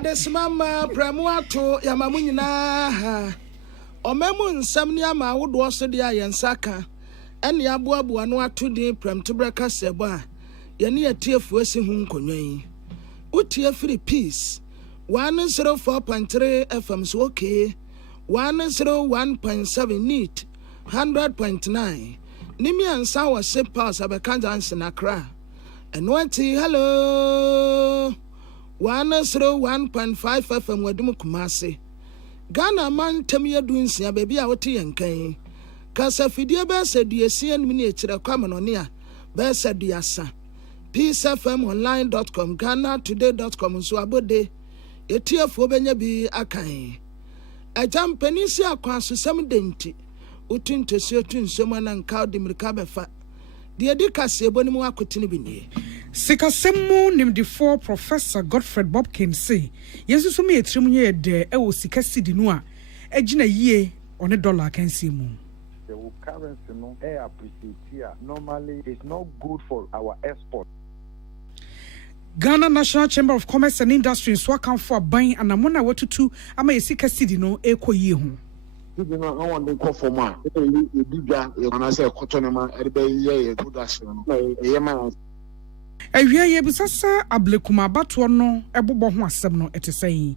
Adesimama Pramuato Yamamunina Omemu nsam ama wodo so de ayensaka ene aboabo ano atodi pram tobraka sebo a ye ne yetiefu asi hu nkonwan utie free peace 104.3 FM so okay 101.7 neat 100.9 nimi ansa wo se pass abeka jansen akra enwati hello 101.5 FM wadum kumase Ghana man temye dunsia baby a wote yenkan kasa fidie be saduasia nmi na kire kwamno a be saduasa peacefmonline.com ghana today.com so abode etiefo benya bi akan ajam panisi akwa so sam denti utuntosi otunsoma na nka odimirika befa de dikase ebonimu akotini bi ne Sikasemu nimdifo Professor Godfred Bobkin say yesu so me etrim nye de e wo sika sidi no a agina yie one dollar kan si mu the currency no appreciate here normally it's not good for our export. Ghana National Chamber of Commerce and Industry so account for ban anamona watutu ama yesika sidi no ekoyie ho you know I want to call for ma you didwa you na say kotonema erbe ye production no yema Awia ye bisasa ablekuma bato no ebobo ho asem no etesai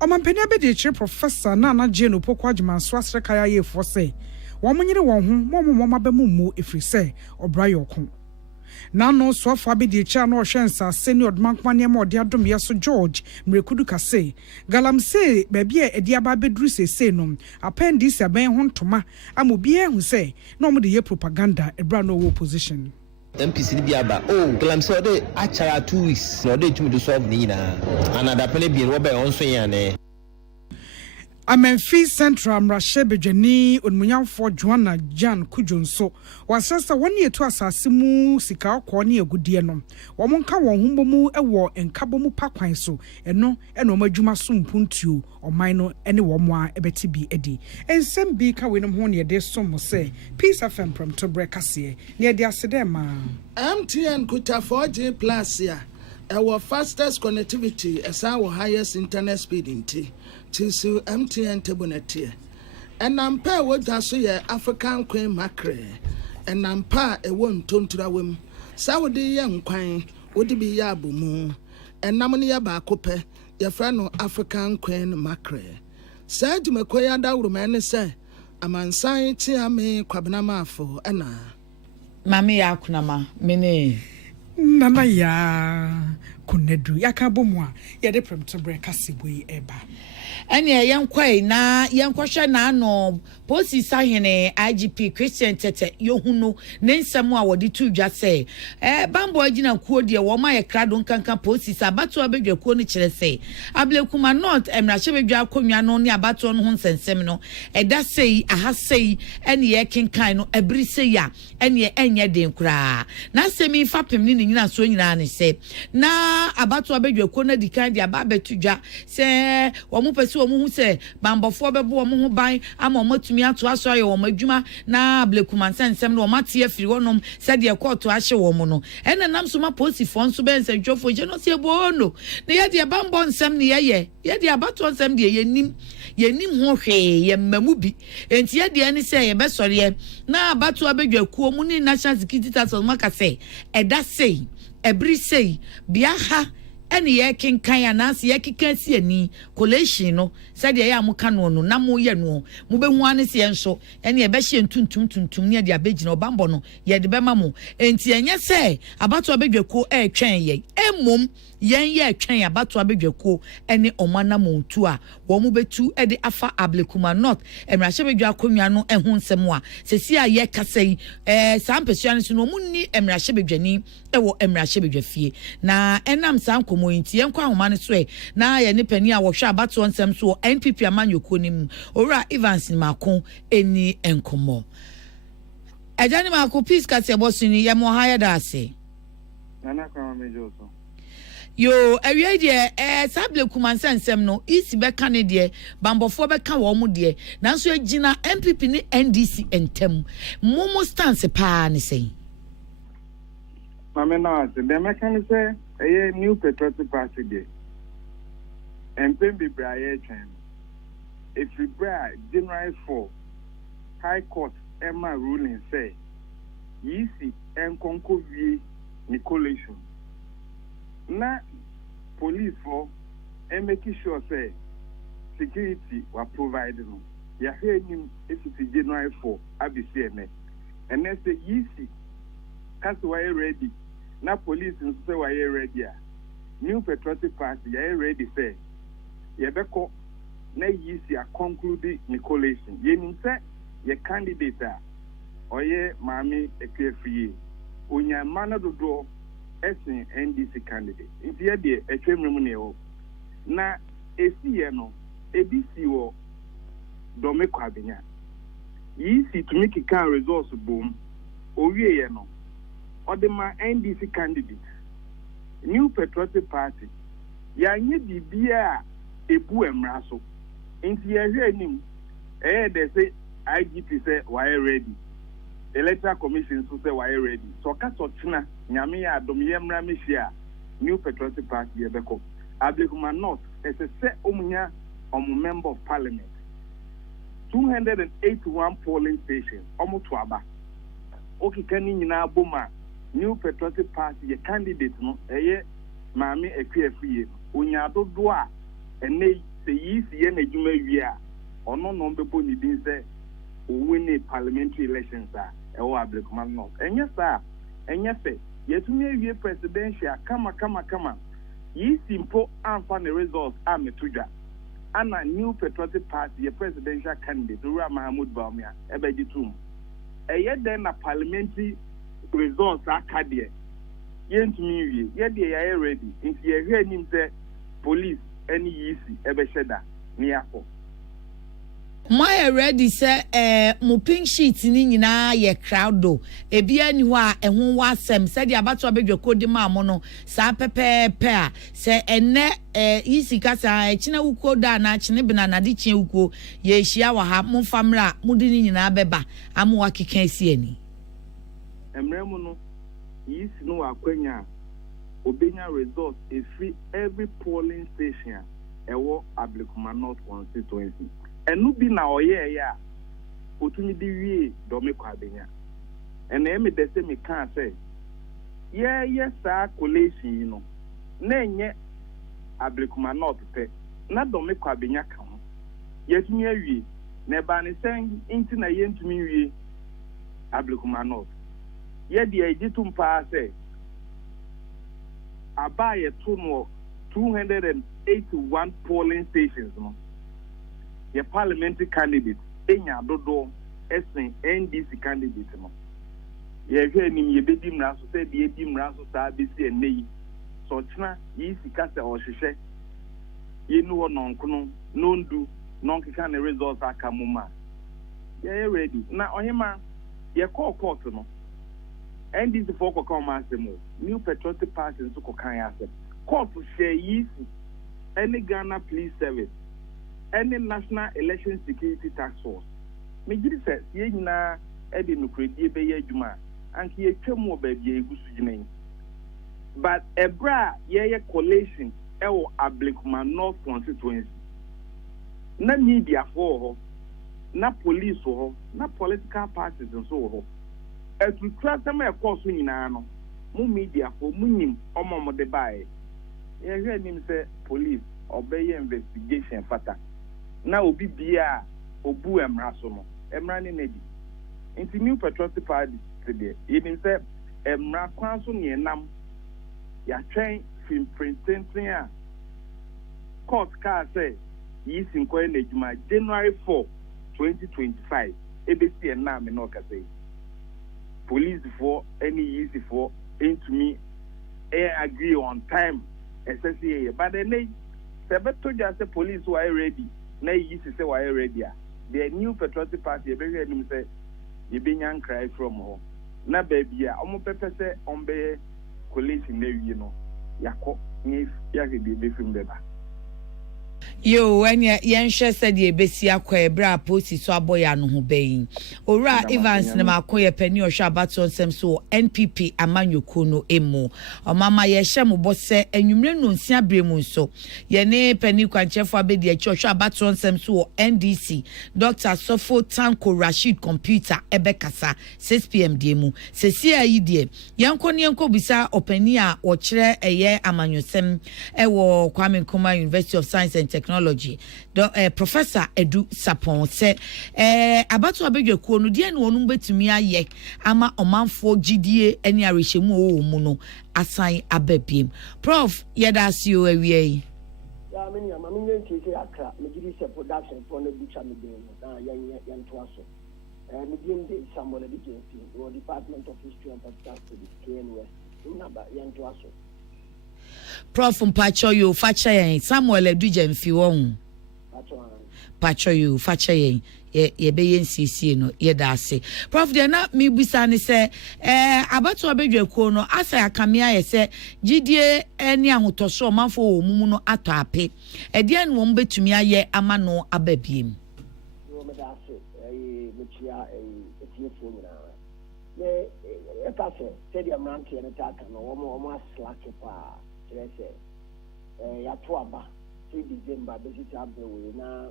omampani abedi chire professor na Jeno pokwa adwuma so asreka ya ye fo se wo monyere won ho mo mabemu mu efrise obrayo ko na no so afa abedi chire na ohwensa senior odmankwane ma ode adom ye so George mrekudu kase galamse baabi a edi aba bedru sese no appendix aben ho ntoma amobi ehu se na omo de ye propaganda ebra no wo position MPC ni biaba claim so de achara 2 weeks no de tumi to solve ni na another pele bi wo be on so yan ne Amenfi Central Mrashe Bejani onmunyamfo Joanna Jan Kujonso wasasa woni etu asase mu sika akọ ne agudie no wo monka won humbo mu ewo enkabo mu pakwan so eno omadwuma so mpuntuo oman no ene wo mo a ebeti bi edi ensem bi ka we no ho ne de so mo se Peace FM from Tobrekase ne de asede ma MTN kuta 4G plus ya our fastest connectivity as our highest internet speed inti to MTN tabunete and nampa woda so ye African queen mackerel and nampa e won tontura wem Saudi yan kwan wodi bi ya abumu and namani ya ba kope ye fra no African queen mackerel said makoya da wurumane say amansan ti ame kwabena mafo ana mami ya kunama mene nana ya kunedu yakabomwa ya de prem Tobrekase boy eba ene yankwai na yankwahwe na ano posi sahene IGP Christian Tete yohunu nensam a wodi tu dwa se bambo agina kuo de wo ma ye krado nkankan posi sabato abedwa kuo ni kire se ablekuma not emrahye bedwa akonwa no ne abato no ho nsensem no eda sei aha sei ene ye kenkan no abri sei a ene enye den kura na semi fapem ni nyina so nyina ne se na abato abedwa kuo na dikan de aba betu dwa se wo mu pese wo mu hu se bambofo bebo wo mu ho ban ama wo matumi ato aso aye wo madwuma na ablekuma nsensem no wo mate afiri wonom se de koto ahye wo mu no ena nam so ma posifo nso ben se dwofo je no se bono na ye de bambo nsem ne ye de abato nsem de yenim ho hwe ye mamu bi enti ye de ani se ye besore na abato abedwa kuo mu ni national security task maka se eda sei ebri sei bia ha ene ye kenkan anase ye kekan si ani collation no said ye amuka no no na mo ye no mo behu ane se enso ene ye be hye ntuntum ne de abegina obambo no ye de be ma mo enti enye se abato abedwako twen ye emom yen ye twen abato abedwako ene omana montu a wo mo betu de afa ablekuma not emrahye bedwa konwa no ehu nsem a sesi a ye kasai sampesua ne so no munni emrahye bedwani ewo emrahye bedwafie na enam sanko mointi yenkwa homa ne so na ye ne pani a wo hwe abato nsem so NPP amanyoko nim ora Evans Makon eni enkomo ajani mako peace kase bosuni ye mo haya da ase nana kwa mejo so yo awie de sable kumansa nsem no isi beka ne de bambofo beka wo mu de nanso agina MPP ni NDC entem momo stance pa ne sei mame na ase de meka ne say new patriotic party de and then be Brian. If we bring January 4, High Court Emma ruling say, Yisi and Conco V. Nicolation. Na police for and making sure say security were provided. Ya hearing him if it's January 4, ABCMA. And they say, Yisi, cast why ready. Na police and say why ready. New patriotic party, ya ready say. Yabeko. Na Yisi a conclude Nicolation. Yenin say, your candidate or ye Mammy a clear free. Unya manner to draw essing NDC candidate. If ye dear a chamber na a CNO, a BCO, Domeko Abinya. Yisi to make a can resource boom, or ye no, or the my NDC candidate. New Patriotic Party, ya ye be beer a boo and rassle. Into your hearing, they say IGP say why ready. Electoral Commission so say why ready. So Kasotina, Nyamia, Domiyamra Mishia, New Patriotic Party, Yabeko. Ablekuma North, as a set Omunya member of Parliament. 281 polling stations, Omutwaba. Okay, Kani na Boma, New Patriotic Party, a candidate, no, Mami, a clear free, Unyado Dua, and they say, Yisi, and a Jumavia, or no number Pony didn't say, win parliamentary elections, or Ablekuma North. And yes, sir, and yes, sir, yet to me, presidential, come. Ye simple and the results are Metuja. And a new patriotic party, a presidential candidate, Ura Mahmoud Baumia, Ebeditum. A yet then a parliamentary results are Kadia. Yen to me, yet they are ready. If you hear him say, police, any easy, Ebesheda, Niako. My ready say mo pink sheet ni nyina ye crowd do ebia ni ho a ehun wasem say the abato abedwako de ma mo no sa pepepe a say ene isika sa china wuko da na chine bina na de chine wuko ye hia wa ha mo famra mo de ni nyina beba amu wakeka si ani emre mu no yisi no akwanya obenya results every polling station ewo Ablekuma North constituency. Enu bi na oye ya otumi di wie Domeko Abenya ene me de se me kan say ye sa collation no na enye Ablekuma North pe na Domeko Abenya ka ho yetumi awie na ba ne sen inti na ye ntumi wie Ablekuma North ye de agitum pa say abaye to no 281 polling stations no. Your parliamentary candidate, Enya Dodo, Essen, NDC candidate. Ye hear him, ye bedim raso, say the edim raso, BC and Nay. So, China, ye see Cassa or Shishe. Ye know non kuno, non do, non can the results are Kamuma. Ye ready. Now, on him, ye call court no. NDC for Kokomasimo, New Patriotic Party in Sukokaya. Court to share ye any Ghana Police Service. Any National Election Security Task Force. Megiri says, ye na Eddie Nukredi Beye Juma, and he came over Baby Gusujine. But a bra ye collation, Ablekuma North constituency. Na media for na police for na political parties and so. As we class them a course in ano, mu media for munim omo de buy. Ye hear him say police obey investigation fata. Na obi bia obu emraso no emra ne nedi nti New Patriotic Party today even say emra kwan so ne nam ya twen film printing a court car say yi sinko na juma January 4 2025 ebesi na me no ka say police for any easy for into me agree on time SSA but then they beto just say police were ready. Na yi say why ready the New Patriotic Party be hear him say you be nyan cry from ho na baby a omo pepe say on be collation na wi no yakọ ni ya ke be film beba Yo, when yen said ye besia kwa bra posi so aboya no ho bayin. Ora Evans na makoye pani o hwabato nsem so NPP amanyoko no emu. O mama ye hye mo bose anwumre no nsia bremu nso. Ye ne pani kwanchefo abedi e hwabato nsem so NDC Dr. Sofo Tanko Rashid computer ebekasa 6 pm diemu. Sesi ayi die yanko ne yanko bisa opani a o kire eye amanyosem ewo Kwame Nkrumah University of Science and Technology Professor Edu Sapon se abato abedwekuo no de na wonu betumi aye ama omanfo gidie eni arehemu o mu no asan ababiem prof yedasio awie ya meni ama menye ntike akra megidi se production for no bucha Midday na yan to aso Midday Samuel Agency or Department of History and Political Studies KNWS number yan to aso Prof Mpacho yo facha yen Samuel Eduje mfi won Pacho yo facha yen ye be yen sisi no ye da ase Prof de na mi bisa ne se abato abedwekuo no asa akamia ye se gidie eni ahotoso manfo wo mumu no ato ape e de na wo betumi aye ama no ababiem yo me da ase metia etiefo nyina me e ka se de amrantie ne taka no wo aslake pa ya to aba 3 December basically abewe na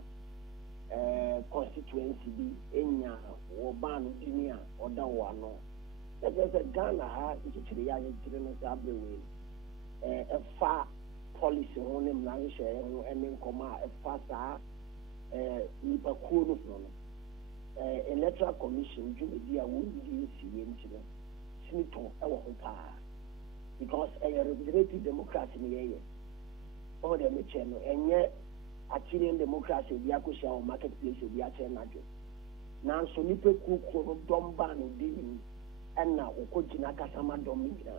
constituency bi enya wo ban dinia oda wo ano say Ghana ha ikitire ya yitire no abewe fa policy ho ne mna hye ho ene nkoma fa sa nipa kuo no electoral commission jumedi a wo ndi siye ntire sinito e wo ho pa because a representative democracy in the all the mecheno enye Achillian democracy bi akosia o marketplace bi ache najo na so nipe kuku no domba no din enna okogina kasama dom ngira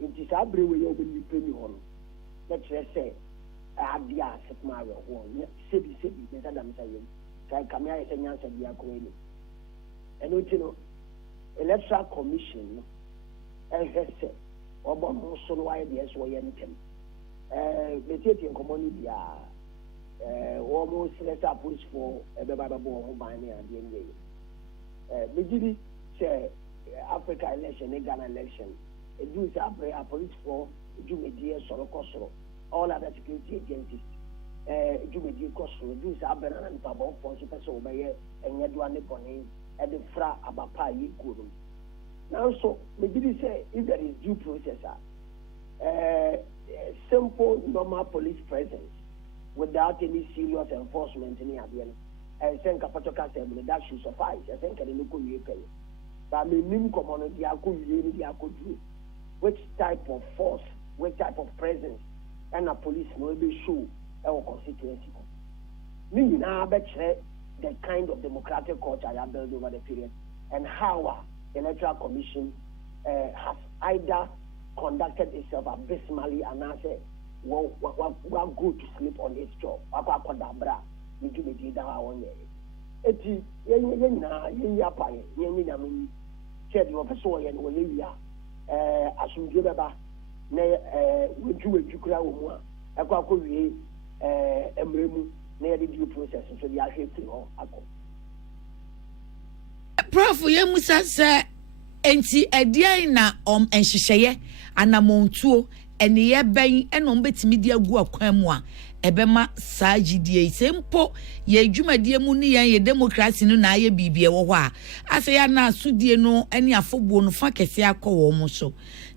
inti sa brewe yo bi nipe ni hono let us say adia setmare ho sebi nda dam sayo kai kamia ye nyansa bi akoeli eno tino electoral commission ehese obo mo so no waye de so ye ntem betete nkomoni bia wo mo select police for ebeba babo ho ban ne ande nge megidi say Africa election e Ghana election e do say a police for jumedi soro kosoro all other security agencies jumedi kosoro do say abena na npa bon for so person obeye enye do ane boni e de fra abapa yi kuro now so megidi say if there is due process simple normal police presence without any serious enforcement in the and send Kapatoka assembly that should suffice. I think I don't know but me nim common which type of force, which type of presence and a police will be show our constituency. Me now bet the kind of democratic culture I have built over the period and how the Electoral Commission has either conducted itself abysmally and I say we are good to sleep on its job. Akwadabra we do the down one year. Eti yenya paye yenya mi said you person yen wo lewia asumdwe beba na weju kura wo mu a akwakowie emremu na ye due process so the ahwe free ho akọ Prof yemusa se enti edian na enhyehyeye anamontuo ene ye ben eno mbetimi di agu akwan mu a ebema saa gidie sempo ye adwumadie mu ne ye democracy no na aye bibie wo ho a ase ya na asudie no ene afobuo no fa kese akọ mo so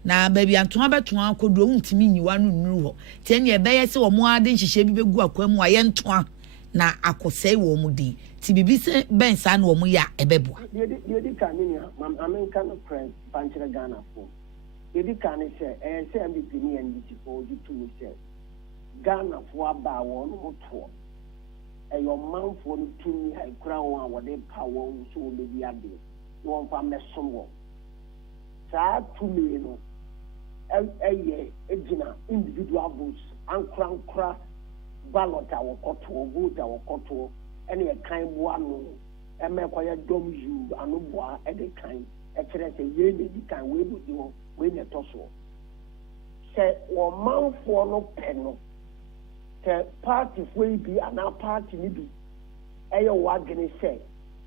na ba bia nto abeto akodo ntimi nyiwa no nuru ho tie ne ebeye se wo mo ade nhyehyɛ bi begu akwan mu a ye nto na akosai wo mu di ti bibi se ben sa na wo mu ya ebeboa ye di kanini amen kan press panchira Ghana for ye di kanini se MPP ni NDC for di tu se Ghana for aba won moto your man for no tumi ha kura won a wode power so wo be ade won fa mesom wo sa tumi no ejina individual votes ankra ballot our koto vote our koto any kind one no mekoya dom you anoboa e de kan e kire se ye ne di kan we no we ne toso se wo manfo no pe no sɛ party foyi bi anaa party ni bi ɛyɛ wadwene sɛ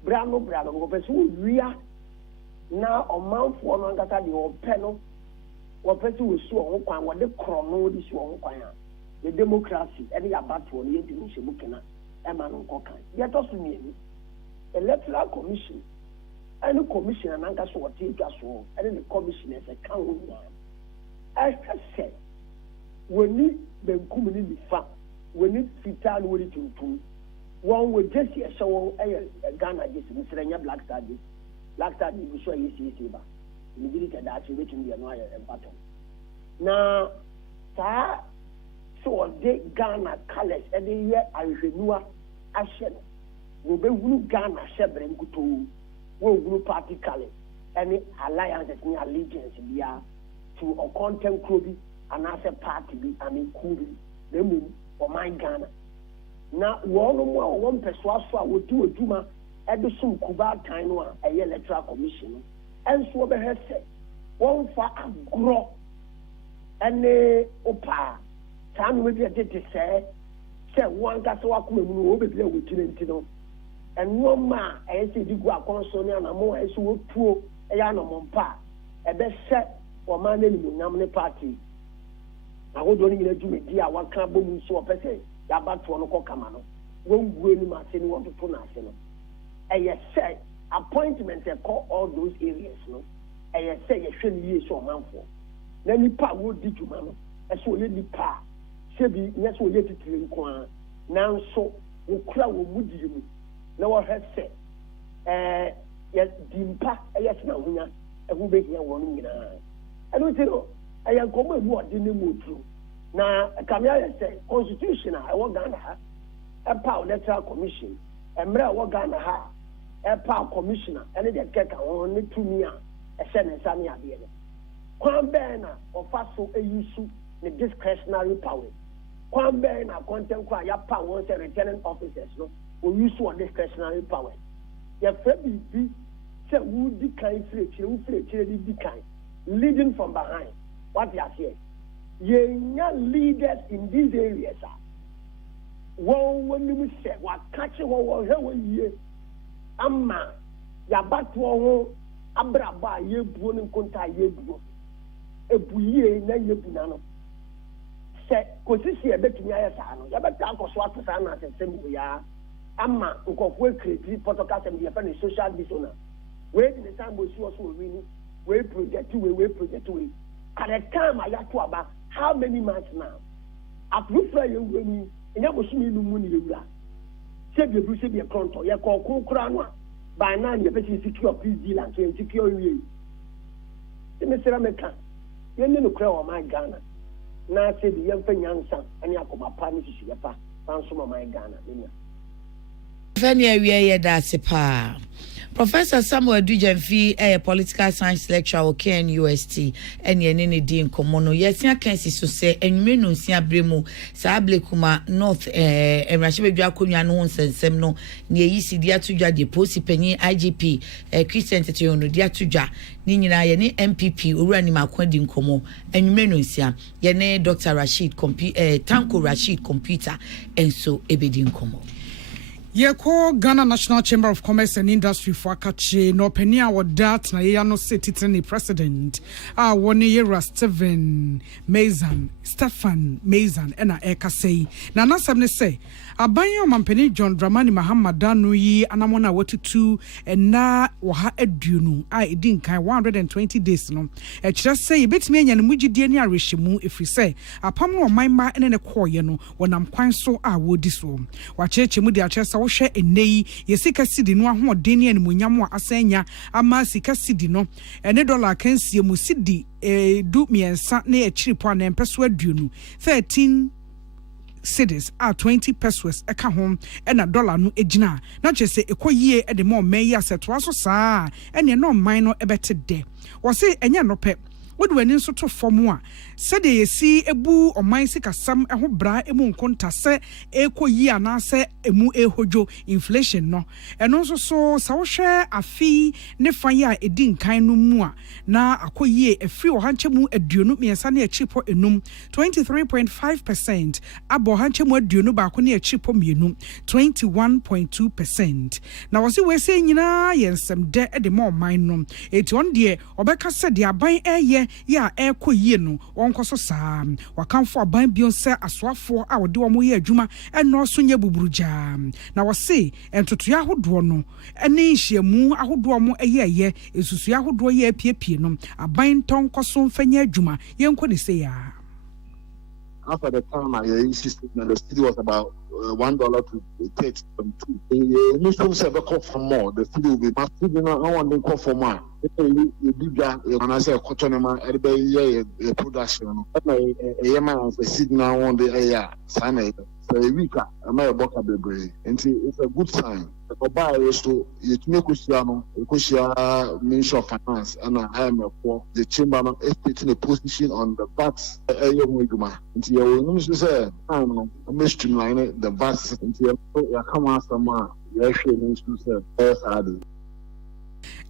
bra no wɔpɛ sɛ wɔwia na ɔmanfoɔ no ankasa deɛ wɔpɛ no wɔpɛ sɛ wɔsi wɔn ho kwan wɔde korɔ no wɔde si wɔn ho kwan a the democracy ɛne yɛabatoɔ no yɛdi no nhyɛmu kena ɛma no nkɔ kan yɛtɔ so mmienu electoral commission ɛne commissioner nankasa wɔte atwa soɔ ɛne ne commissioners ɛka ho nyinaa ɛhwɛ sɛ wɔni benkum ne nifa wɔni fitaa ne wɔde tuntum wɔn wɔ gyesi ɛhyɛ wɔn ɛyɛ Ghana gyesi ne srɛ nyɛ black star gyesi black star bi so ɛyɛ siesie ba ne bi ka daakye wobɛtumi deɛ no ayɛ mpatɔ na saa sɛ wɔde Ghana colours ɛde yɛ ahwehwɛniwa ahyɛ no wɔbɛhunu Ghana hyɛbrɛ nkutoo wɔhunu party colours ɛne alliances ne allegiance biara to ɔkɔntɛn kuro bi anaasɛ party bi ane kuo bi na mmom ɔman Ghana na wɔn mo a wɔn mpɛsoa so a wɔdi wɔ dwuma ɛde som kubaatan no a ɛyɛ electoral commission no ɛnso wɔbɛhwɛ sɛ wɔmfa agorɔ ɛne opaa saa nnoma bi a tete sɛ wɔn ankasa wakoma mu no wɔbɛbi a wɔkyerɛ nti no ɛnneɛma a ɛyɛ sɛ ɛdi gu akɔnso ne anamo a ɛyɛ sɛ wɔtuo ɛyɛ anamɔmpa a ɛbɛhyɛ ɔman no animuonyam ne party ahodoɔ no nyina dwumadi a waka bɔ mu nso ɔpɛ sɛ yɛabatoɔ no kɔ kama no wɔnguo anim ase ne wɔtoto no ase no ɛyɛ sɛ appointment ɛkɔ all those areas no ɛyɛ sɛ yɛhwɛ no yie sɛ ɔmanfoɔ na nipa a wɔdi dwuma no ɛsɛ ɔyɛ nipa a sɛbi nyɛ sɛ ɔyɛ titiri nko a nanso wɔkura wɔn mu die mu na wɔhwɛ sɛ yɛdi mpa ɛyɛ sena ahonya ɛho bɛhia wɔn nyinaa ɛno nti no ɛyɛ nkɔmmɔ emu ɔde ne mu oduro na kame ayɛ sɛ constitution a ɛwɔ Ghana ha ɛpa electoral commission mmerɛ a ɛwɔ Ghana ha ɛpa commissioner ɛne deɛ kɛka wɔn ne tumi a ɛhyɛ ne nsa ne adeɛ no kwan bɛɛ na ɔfa so eyi su ne discretionary power kwan bɛɛ na akɔntɛnko a yɛapa wɔn sɛ returning officers no oyi su wɔ discretionary power yɛfrɛ biribi sɛ wodi kan firi akyire de di kan leading from behind what you say yɛnya leaders in these areas a wɔn wɔnim sɛ wakakye wɔn wɔhwɛ wɔn yie ama yɛabatoɔ ho abrabɔ a yɛbuo ne nkonta a yɛbuo ebu yie na yɛbu na no sɛ kosisi yɛbɛtumi ayɛ saa no yɛbɛta akɔ so ato saa na asɛsɛm wɔ yaa ama nkɔfoɔ ekireti pɔtɔkasɛm deɛ yɛfɛ no social dissonance wei de ne san bɔ si wɔ so wɔ wi no wei project wei at the time I have to about how many months now after you when you never see me no money you are said you should be a conto you call Kukranwa by now you're better secure peace deal and can secure you Mr. American you know crowd my Ghana now said the young son and you come up punish you pa some of my Ghana Fani awie da sepa Professor Samuel Dujemfi political science lecturer o KNUST ene ne di nkomo no yesia kansi so se enwume no nsia bremu sa ablekuma north emrahye akonwa no nsensem no ne yisi di atudwa de posi panyin IGP Christian Tete no di atudwa ni nyina ye ne MPP owura ni makwadi nkomo enwume no nsia ye ne Dr. Rashid Tanko Rashid computer enso ebedi nkomo Yeko Ghana National Chamber of Commerce and Industry for Akache no penia wa dat na ye no citizen president woni yera Stephen Mason ena eka sei na nasem ne say abanyo mampeni John Dramani Mahamadanu yi anamona watutu na waha aduonu edin kan 120 days no kire say betimi anya ne mugidie ne arehyimu efri say apam no manma ene ne koye no wonam kwan so wodi so wakyerechemu de akyeresa wo hwe enei yesika sidi no ahoden ne animonyam asanya ama sika sidi no ene dollar kansie mu sidi du miensa na echiripo na empeso aduonu 13 cedis 20 pesos eka hom na dollar no ejina na chese ekoyie de mo meyi asetwa so saa ene no man no ebete de wo se enye no pe wode wani nso to fam a sɛ de yɛsi ebu ɔman sikasam ɛho bra emu nkonta sɛ ekoyi anase emu ehojo inflation no ɛno nso so sɛ wohwɛ afi ne fan ya edi nkan no mu a na akoyie efiri ɔhankyɛmu aduonu miɛnsa ne akyipɔ enum 23.5% abɔ ɔhankyɛmu aduonu baako ne akyipɔ mienu 21.2%. na wɔsi wɛsɛ nyinaa yɛ nsɛm dɛ de ma ɔman no eti on deɛ ɔbɛka sɛ de aban ɛyɛ ya ɛkoyie no wɔnkɔ so saa wakamfo aban bio sɛ asoafoɔ a wɔde wɔn yɛ adwuma ɛnɔ so nyɛ buburugya na wɔsi ntotoa ahodoɔ no ɛne nhyiamu ahodoɔ mo ɛyɛ esusua ahodoɔ yɛ apiepie no aban tɔnkɔ so mfanya adwuma yɛnkɔ ne sɛ ya. After the time I insisted, the city was about $1 to 30.2. Muslims have a call for more. The city will be massive. I want to call for more. You and I say, Cotonema, everybody, a production. The city now on the air. Sign for a week. I may have bought a baby. And it's a good sign. Oba resto yetime kusiano Ministry of Finance and IMF for the chamber is taking a position on the VAT eyomujuma nti ye wonu so say no streamline the VAT nti ya come asama ya hwe ni so say ade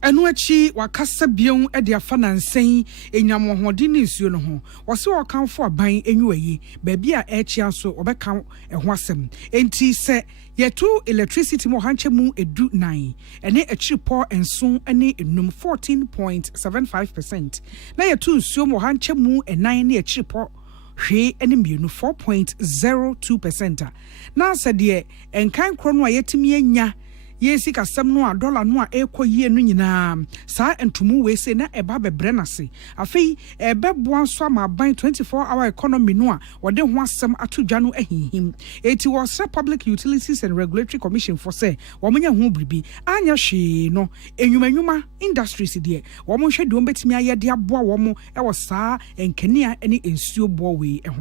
ɛno akyi wakasa bion de afa nansen enyam hoɔden ne nsuo no ho wɔse wɔkamfo aban enyiwayi baabi a ɛkyia so ɔbɛka ɛho asɛm enti sɛ yɛto electricity mo hankyɛmu edu 9 ɛne akyiripɔ enso ne enum 14.75% na yɛto nsuo mo hankyɛmu 9 ne akyiripɔ hwe ene mienu 4.02% na sɛ deɛ enkan kro no a yɛtimi anya yesi kasam no a dollar no a ekoyie no nyinaa saa entumu we se na eba bebre nase afei ebeboa so ama ban 24-hour economy no a wode ho asem atodwa no ahihim eti was Public Utilities and Regulatory Commission for say womonya ho bribi anya hwe no enwumanwuma industries de womo hwe de ombetimi ayede aboa womo e wo saa enkania ene ensuo bo we ho.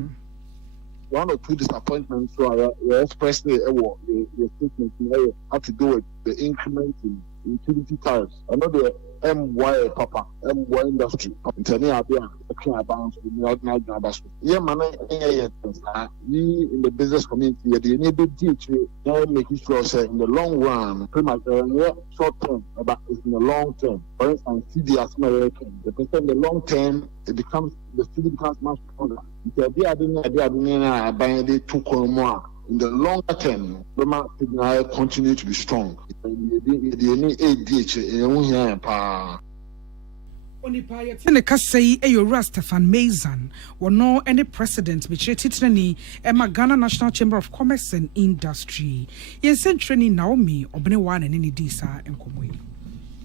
One or two disappointments so I expressed the statement had to do with the increment in utility tariffs. I know the MY industry. Internally, I talking about yeah, man. We in the business community, the enable teach making sure say in the long run, pretty much short term, but it's in the long term. For instance, CD as American, the percent in the long term, the city becomes much stronger. In the longer term, Burma will continue to be strong. Onipa yɛtene kasa yi ɛyɛ Stefan Mazan wɔno ɛne president mekyerɛ titrani ɛma Ghana National Chamber of Commerce and Industry yɛnsɛntwerɛni Naomi ɔbene wa na ne di saa nkɔmmɔ yi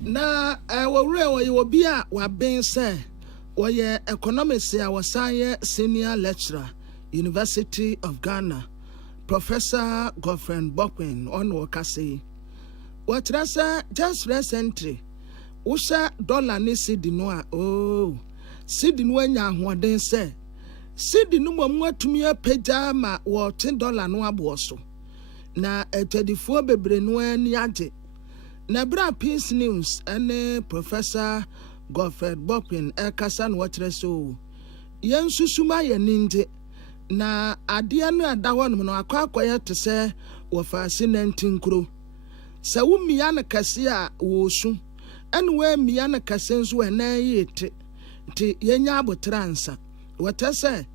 na wɔwura wɔyɛ obi a waben sɛ wɔyɛ economics a wɔsan senior lecturer University of Ghana Professor Godfrey Bokwin on wɔkasa wɔkyerɛ sɛ just recently Usha dollar ne sidi no a sidi no anya ahoɔden sɛ sidi no mo atumi apagya ma $10 no aboɔ so na atwadifoɔ bebre no ani agye na bra Peace News ane Professor Godfrey Bokwin ɛkasa no wɔkyerɛ so yɛn susuma yɛ ninje na adeɛ no ada hɔ no akɔyɛ te sɛ wɔfaase nantinkuro sɛ wumia no kɛse a wɔsu anyway mia na kasenso ena yete ti yenya abotransa wotese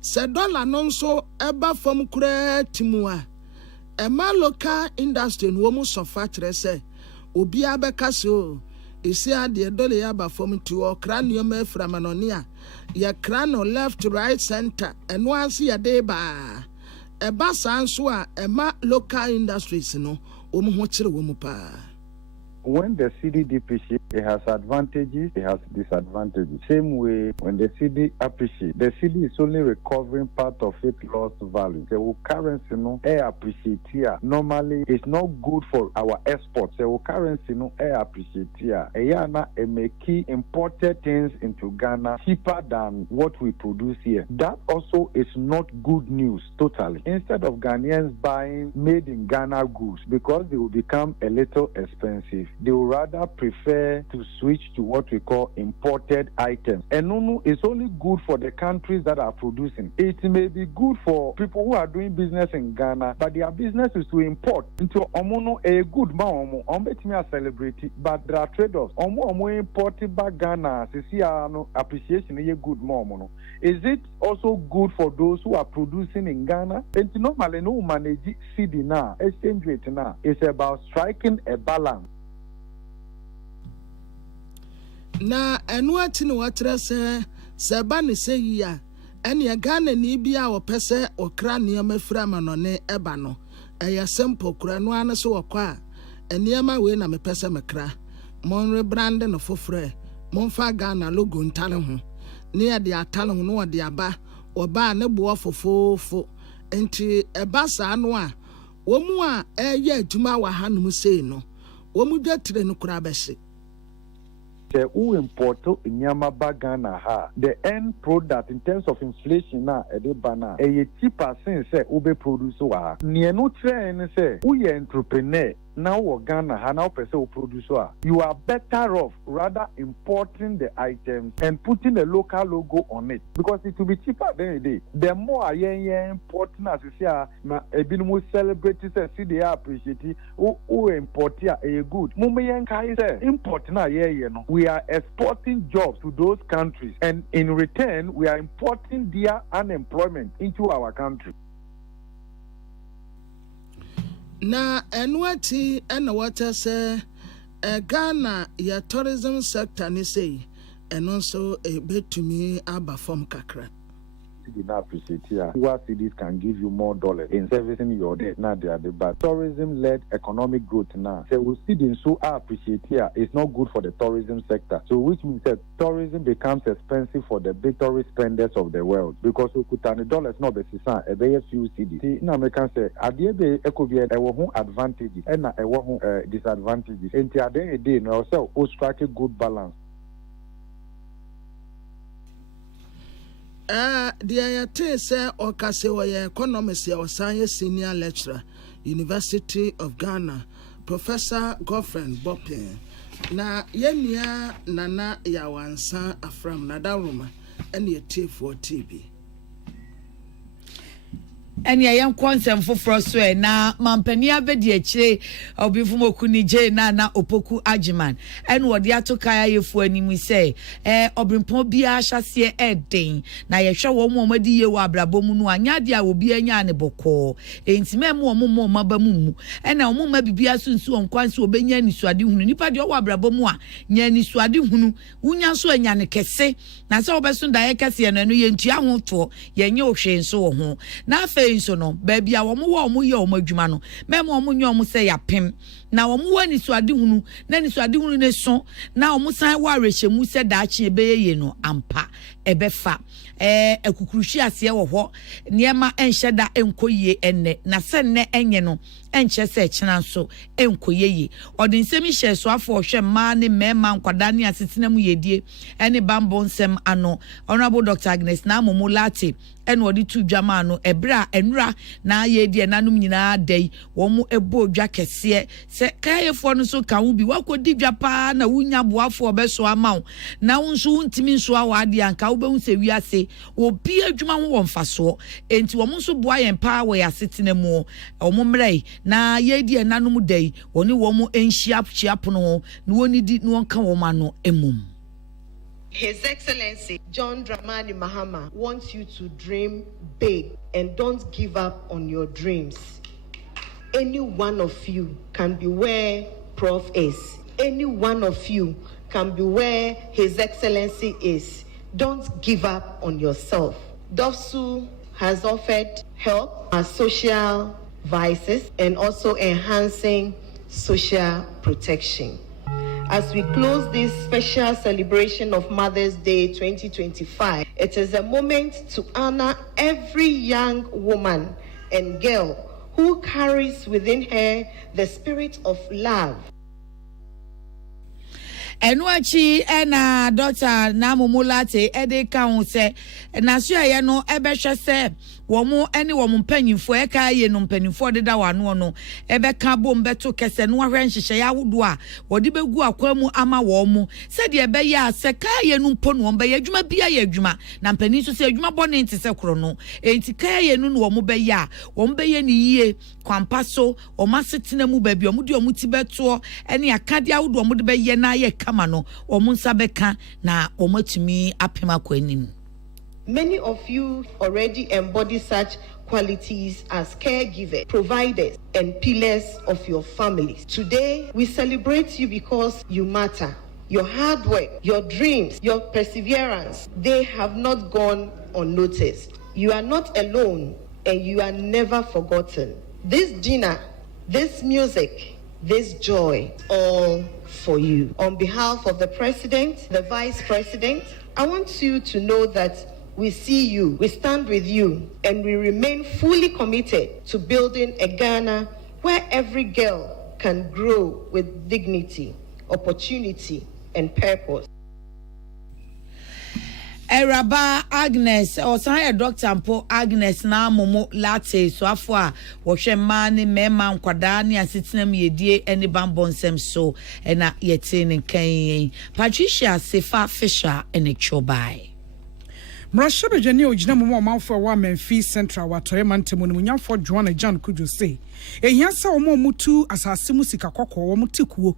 se dollar no nso eba fam kura timu a ema local industry no mu sofa kire se obi abeka so isi ade dollar ya ba fam ti o cranium eframanoni a ya crano left right center eno anse ya de ba eba sanso a ema local industries no omu ho kire wo mu pa. When the CD depreciates, it has advantages, it has disadvantages. Same way, when the CD appreciates, the CD is only recovering part of its lost value. The currency, appreciate here. Normally, it's not good for our exports. The currency, appreciate here. It may key imported things into Ghana cheaper than what we produce here. That also is not good news, totally. Instead of Ghanaians buying made in Ghana goods, because they will become a little expensive. They would rather prefer to switch to what we call imported items. And no, it's only good for the countries that are producing. It may be good for people who are doing business in Ghana, but their business is to import into Omono a good man. Ombetimi celebrate it, but there are trade-offs. Omo imported back Ghana, appreciation is a good man. Is it also good for those who are producing in Ghana? And normally, no manage CD now, exchange rate now. It's about striking a balance. Na enu ati ni watre se ba ne se yia ene Ghana ni bia wo pese okra ne mafira manone eba no eya simple kura no ane so wokwa eniema we na me pese mekra mon rebrand no fofre mon fa Ghana logo ntale ho ne ya de atale ho no wo de aba oba ne bo fofofo enti eba sa no a wo mu a eye adwuma wa hanum sei no wo mu dwatire no kura bese who import in Yamaba Ghana ha the end product in terms of inflation na bana a cheaper since ube produce wa near no train say we entrepreneur now Ghana ha now person producer you are better off rather importing the items and putting a local logo on it because it will be cheaper than a day. The more I importing as you see na a bit more celebrities see they appreciate it who import a good import na no we are exporting jobs to those countries and in return we are importing their unemployment into our country. Na enwati ena wata se Ghana ya tourism sector ni say eno so betumi aba form kakra. Did not appreciate here. Who cities can give you more dollars in servicing your debt. Now they are the bad. Tourism-led economic growth now. So we see the so appreciate here. It's not good for the tourism sector. So which means that tourism becomes expensive for the big tourist spenders of the world because we could turn dollars not be a very few cities. See, in America say at the end it could be a advantages and a disadvantages. And at the end of the day, now so we strike a good balance. The say or Kasewa economist or science senior lecturer, University of Ghana, Professor Goffren Bopin. Na yenya nana ya wansa afram nadaruma and ye tea for TB. And ya young quantum for frostway na mampania bedi eche obifumo kunije na opoku ajiman and what ya to kaya ye fu animu say obrimpo bia hyase eden na ye hwe wo momadi ye wa abrabo mu no anya dia obi anya ne boko entime mu omo mabamu mu na omo ma bibia sunsu onkwanse obenya ni suade hunu nipa de wo abrabo mu a nya ni suade hunu unya so anya ne kese na se obeso da ye kese ye no ye ntua ho to ye nye ohwe nso wo ho na afa so no baby a wo ye wo adwuma no memo wo nye wo se yapem na wo wani suade hunu na ni suade hunu ne so na wo san wa rehemu se da achi ebeye no ampa ebefa akukuruhyi ase wo ho niema enhye da enkoyie enne na se ne enye no enche se chena so enkoyeye odi nsem hye so afo hwe ma ne mema nkwada ne asetena mu yedie ene bambo nsem ano honorable Dr. Agnes na momulate ene odi tu dwama no ebra enura na yedie nanum nyina dai wo mu ebo dwa kese se kayefo no so kan bi wakodi dwa pa na wunya boafo obeso amaw na wonso ntimi nso awade anka wo be se wiase obi adwuma ho wonfaso enti wo nso boa yen pa we asetena mu omo mrai na yedie nanum dai woni wo mu enhia chiapono no woni di no nka wo ma no emum. His Excellency John Dramani Mahama wants you to dream big and don't give up on your dreams. Any one of you can be where Prof is. Any one of you can be where His Excellency is. Don't give up on yourself. DOFSU has offered help as social vices and also enhancing social protection. As we close this special celebration of Mother's Day 2025, it is a moment to honor every young woman and girl who carries within her the spirit of love. Enuachi ena Dr. Namumulate ede kaun se na so ye no ebehwe se womo ene womo mpanyimfo eka ye no mpanyimfo de da wano no ebeka bom beto kese no ahwe nhihye ya wodo a wode begu akwamu ama womo se de ebe ya se ka ye no mpo no be adwuma bia ye adwuma na mpanyin so se adwuma bone nti se kro no enti ka ye no womo be ya womo be ye ni yie kwampa so womo asetena mu ba bia womo de womo ti beto ene akade a wodo womo de be ye na ye kama no womo nsa beka na womo atumi apema kwanim. Many of you already embody such qualities as caregivers, providers, and pillars of your families. Today, we celebrate you because you matter. Your hard work, your dreams, your perseverance, they have not gone unnoticed. You are not alone, and you are never forgotten. This dinner, this music, this joy, all for you. On behalf of the President, the Vice President, I want you to know that we see you, we stand with you, and we remain fully committed to building a Ghana where every girl can grow with dignity, opportunity, and purpose. Eraba Agnes or say Dr. Ampo Agnes na momo latte so afo wo hwe ma ne mema nkwada ne asetenam yedie ene bambonsem so na yete ne kan Patricia Sefa Fisher ene chobai Mrashabe jani ojina momo manfo wa Memphis Central watore mantemu ne munyamfo Joanna Jan Kujo say ehiasa omo mutu asase musika kokko wo mutikuo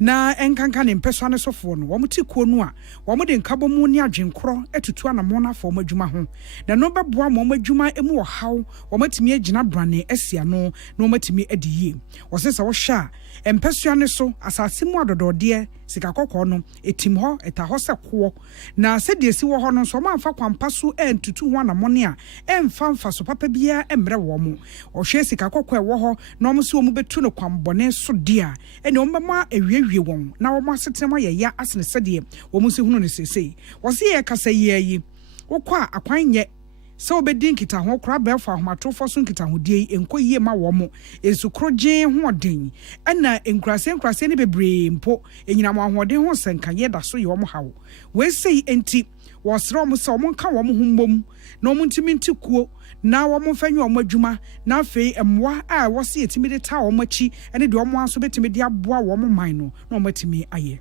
na enkanka ne mpeso ane sofo no wo mutikuo no a wo de nkabo mu ne adwenkro etutu anamo na afo madwuma ho na no beboa mo madwuma emu wo haw wo matimi agina brane asia no na wo matimi adiye wo se wo hwa empeso ane so asase mu adodode sika kokko no etim ho eta ho se ko na se de si wo ho no so manfa kwampa so entutu ho anamo ne a emfa so papa bia emre wo mo wo hwe sika kokko e wo ho na wo so wo mu betu no kwambone so dia ene wo mama ewie won na wo masetema ye ya asene sede wo mu se hunu ne sesei wo se ye kasa yi wo kwa akwan nye se obedin kita ho kra befa ahomatofo so kita ho die enko yie ma wo mo esukroje ho den na enkrase ne bebre mpo enyina mo ahoden ho senka ye da so ye wo mo hawo we sei enti wo sro mo se wo nka wo mo humbom na wo ntimi ntikuo na wo mo fanyi wo adwuma na afei emwa a wo se etimi de ta wo machi ene de wo mo aso betimi de aboa wo mo man no na wo matimi aye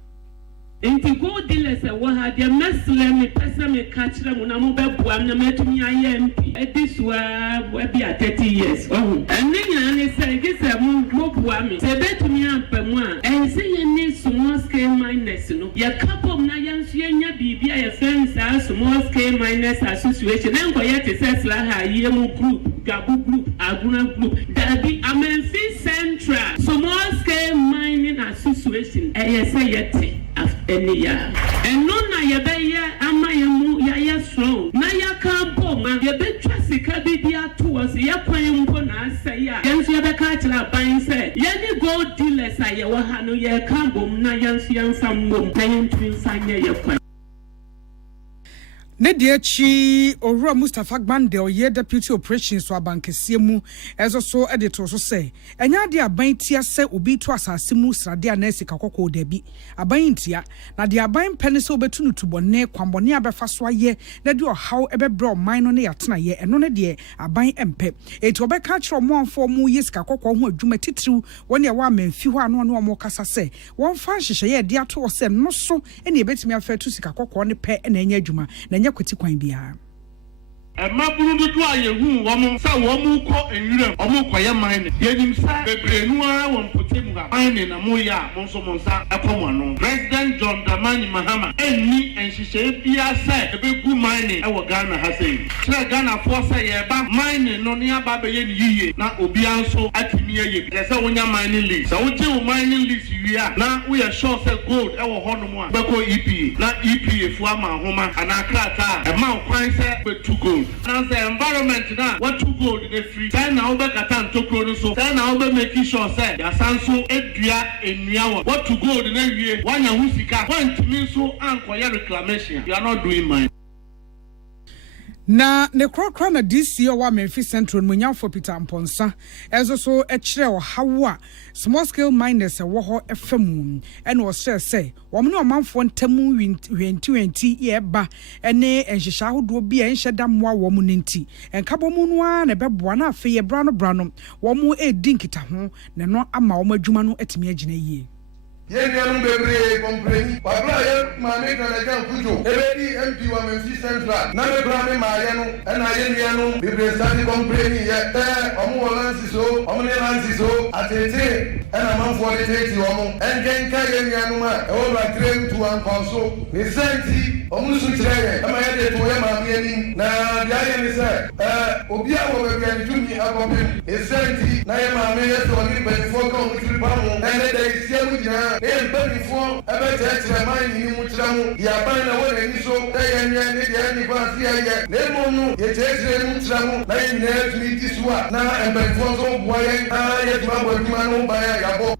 Inti go dealers wa ha de mesle me pesa me kachira mu na mo beboa na metumi aye mp ediswa we be 30 years oh enne nyana ne say gese mo boa me se betumi ampamu a ense ye ni small scale miners no ye kapom na yansu ye nya bibia ye friends as small scale miners association enko ye te sesla ha ye mu group gabu group aguna group dabi Memphis Central small scale mining association say yete any year. And no na yebeye amayemu ya strong. Na ya kampo ma yebe twase ka bidia to us ya kwan mpo na asai a. Yenso yebeka achira ban say ye gold dealers a ye wa ha no ye kambom na yenso yansam mom na yentwi nsanya ye kwan. Nediechi Owura Mustafa Gbande oye deputy operations so abankesie mu ezo so editor so say enya de aban tia se obi to asase mu srade a na sika kokko dabi aban tia na de aban pene se obetu nutubone kwambone abefa so aye na de ohaw ebebre o man no ne yatena ye eno ne de aban empe eti obeka kire mo anfo mu ye sika kokko ho adwuma titiriw woni e wa manfi ho ano no mo kasa se won fa hyehyɛ ye de ato se no so ene ebetimi afa tu sika kokko ne pe na enya adwuma na kwati kwan bia Maburu do ayehu womo sa womo ko enwure omo koye mine yenim sa bebrenu ara won potemu ga mine na moya monso monsa ekomo no President John Dramani Mahama enni enhihye bia sa ebegu mine e wo Ghana ha sei tire Ghana for say ye ba mine no ne aba be ye ni yiye na obi anso atimi ye ye say wonya mine list so woje wo mine list wia na we are sure say gold e wo hono mo a beko EPA na EPA fu ama homa ana krata e ma kwan say betu gold and the environment now what to go in the free then now be katan to pro so then now be making sure say ya sanso edua enua what to go in the wie wanya husika want me so anko ya reclamation you are not doing mine na ne krokro na DC wa Memphis Central munyafo Peter Mponsa ezo so ekire wo hawo small scale miners wo ho efam ene wo se wo me no manfo ntamu 2020 ye ba ene enhihya hodo bi enhye da moa wo mu nenti enkabo mu no a na beboa na afi ye brano wo mu edi nkita ho ne no ama wo madwuma no atimi agina yie Yenianum bebre compreni pabla ye mame kana jan kujo ebedi MP wa Memphis Central na me bra me ma ye no na yenianum bebre sadi compreni ye omo wolansi so omo ne lansi so atete na manfo de tete omo engenka yenianum a e wo ba train to an konso ni senti omo su kire ye ma ye de to ye ma me ni na dia ye ni se obi a wo bebre ni tumi akopem e senti na ye ma me ye so ni be fo ko mo tri ba mo ene de isia mu dia before ever touch my mind in Mutramu, the Abana one so the Anniversary, Lemonu, the Mutramu, 9 years meet this one, now and by force of Boyan, I have my by a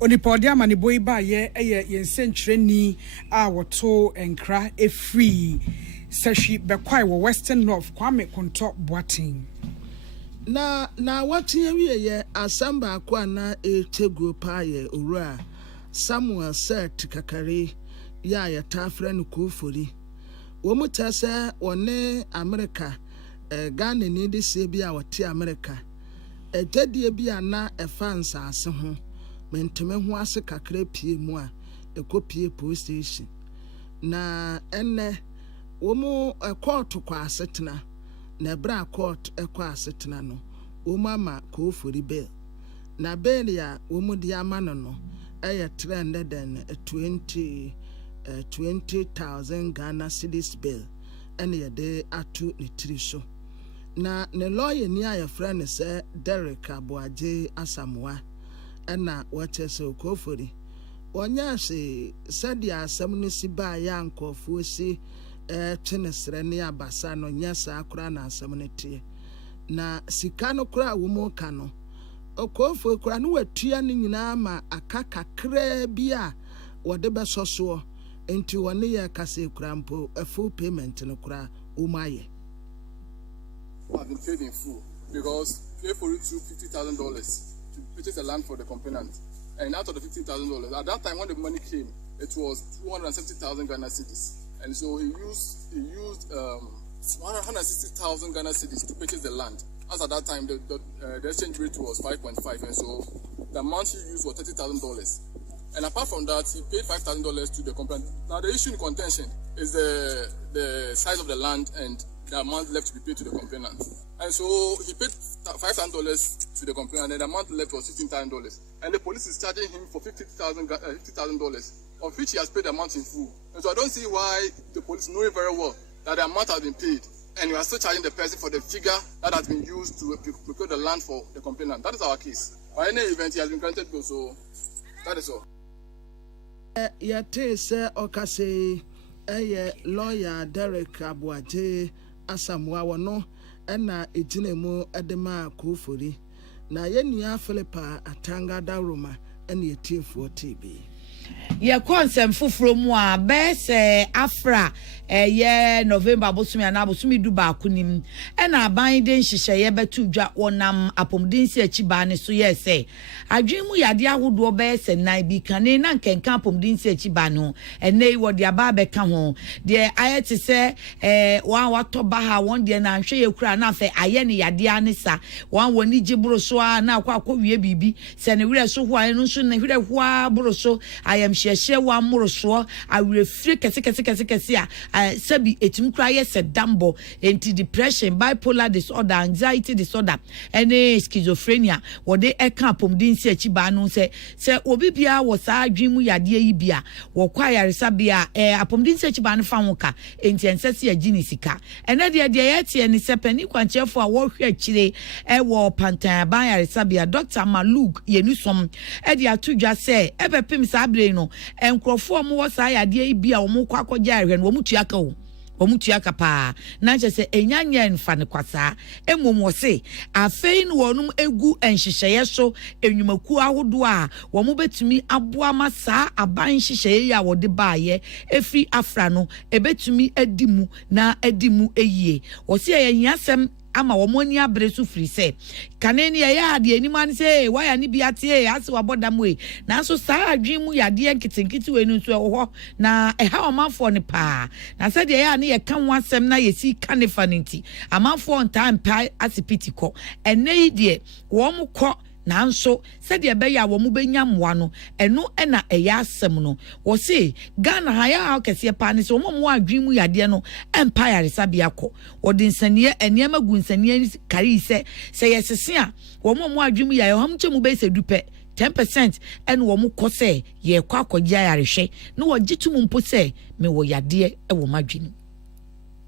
Onipodia mani boy ba ye yensentreni a woto enkra efree sashi bekwai wo Western North Kwame Konto Boating na watin awie ye asamba akwa na etegu pa ye owura Samuel set kakare ya ya tafra no kofori wo mutase wone America Ghana ni de se bi a wote America etadie bi ana efansa ase ho menteme ho ase kakare pie mu a ekopie police station na enne wo mu court kwa asetena na bra court ekwa asetena no wo mama ko fori bail na bail ya wo mu di amano no eye 20,000 Ghana cedis bail ene ye de atu ne tiri so na ne lawyer ni aye friend se Derek Aboaje Asamoah ena wache se ko fori wonya se sadia asam no si ba ya nkofo si tenesre ne abasa no nyasa akura na asam ne tie na sika no kura wo mo ka no okofo kura no watua ne nyina ma akaka kra bi a wode besoso enti wone ye kase kura mpo a full payment no kura o maye I've been paid in full because pay for it to $50,000 to purchase the land for the complainant. And out of the $15,000, at that time when the money came, it was 270,000 Ghana cedis. And so he used 160,000 Ghana cedis to purchase the land. As at that time, the exchange rate was 5.5, and so the amount he used was $30,000. And apart from that, he paid $5,000 to the complainant. Now the issue in contention is the size of the land and the amount left to be paid to the complainant. And so he paid $5,000 to the complainant, and the amount left was $15,000. And the police is charging him for $50,000, of which he has paid the amount in full. And so I don't see why the police, knowing very well that the amount has been paid, and you are still charging the person for the figure that has been used to procure the land for the complainant. That is our case. By any event, he has been granted bail, so that is all. Yate se okase lawyer Derek Aboaje Asamoah wono ena ejinemu edema kofori na yenua Philippa Atanga Daruma ena yetiefo TV ye konsem fufuro mu a bese afra ye November bosumi ana bosumi du ba kunim ena aban de nhihye ye betu dwa wonam apomdensi achiba ne so ye se adwen mu yade ahodo bese nan bi kane na nkenka apomdensi achiba no ene wo de aba be ka ho de ayete se wan watoba ha won de na nhwe ye kura na fe aye ne yade anisa wan woni gibro so a na akwa wie bibi se ne wure so ho aye no so ne wure ho a bro so ayam sheshe wa moroso awrefire kese a sabi etim kra ye se dambo enti depression bipolar disorder anxiety disorder ene schizophrenia wode eka pomdinsi achiba no se obi bia wo sa adwemu yade yi bia wo kwa yaresa bia apomdinsi achiba no fa hoka enti ensese agini sika ene de ye tie ni sepani kwanchefo a wo hwe akire wo pantan ban yaresa bia Dr. Maluk yenusom de atudwa se ebepem sa abre no enkrofo mo wo sa yade yi bia wo mo kwa akogya ahwe no wo mutua ka wo omutua kapa na che se enyanya nfa ne kwasa emom wo se afei no wonum egu enhyehyeye so enwumaku ahodo a wo mo betumi aboa masa aban hyehyeye ya wo de baaye efi afra no ebetumi adimu na adimu eyie wo se yanyasem ama womoni abre so firi se kaneni ya ade animu an se why ani biate ase wabodam we na so saa adwen mu yade nkitinkiti we nu so ho na eha omanfo ne pa na se de ya ne ye kan wasem na yesi kanefa nti amanfo ntan pa asipiti ko ene yi de wo mo ko nanso said ye be ya wo mu benya moa no eno na eya asem no wo se Ghana ha ya akese pa ne se wo mo adwen mu yade no empire sabia ko wo de nsanie eniema gu nsanie kari se yesese a wo mo adwen mu ya yo ham che mu be se dupe 10% and wo mu ko se ye kwa akogya yarehwe no wo gitu mu mpo se me wo yade e wo madwen.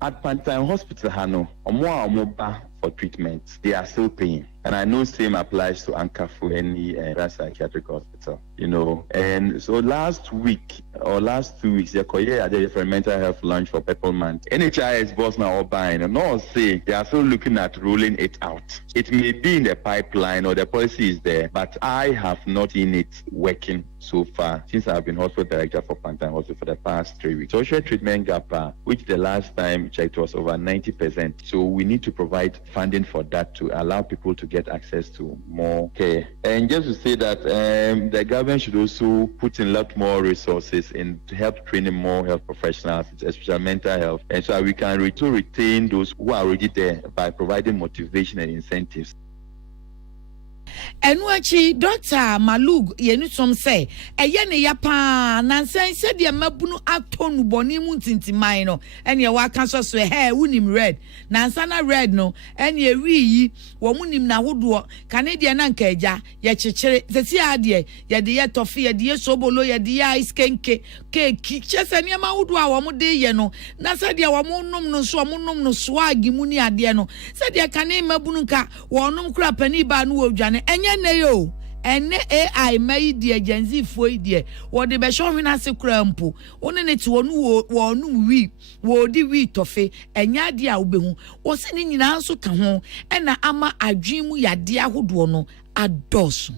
At Pantime Hospital Hano, Omoba for treatment, they are still paying. And I know same applies to Akan for any psychiatric hospital, you know. And so last week or last 2 weeks, I did a mental health launch for Purple Month. NHIS boss now buying and all say they are still looking at rolling it out. It may be in the pipeline or the policy is there, but I have not seen it working so far since I've been hospital director for Pantime Hospital for the past 3 weeks. Social treatment gap, which the last time checked was over 90%. So we need to provide funding for that to allow people to get access to more care. And just to say that the government should also put in a lot more resources in to help training more health professionals, especially mental health, and so we can retain those who are already there by providing motivation and incentives. Enuachi Dr. Malug yenusom say eye ne ya pa nansan se de mabunu atonu boni mu ntintimai no ene wa kan so he wunim red nansana red no ene ewi yi wo munim na hodo Canadian na nkaja ye chechire sesi ade ye de ye tofi ye de ye sobolo ye de ye ice kenke keki chese ne ma hodo a wo mu de ye no na se de wo mu num no so wo num no swag mu ni ade no se de kan mabunu ka wo num kura pani ba no wo dwane enye ne yo ene AI mai die agency foi die wo de be show hwena se kura mpo one ne ti wonu wo num wi wo di wi tofe enya de a wo behu wo se ni nyina so ka ho ena ama adwen mu yade ahodo no adoso.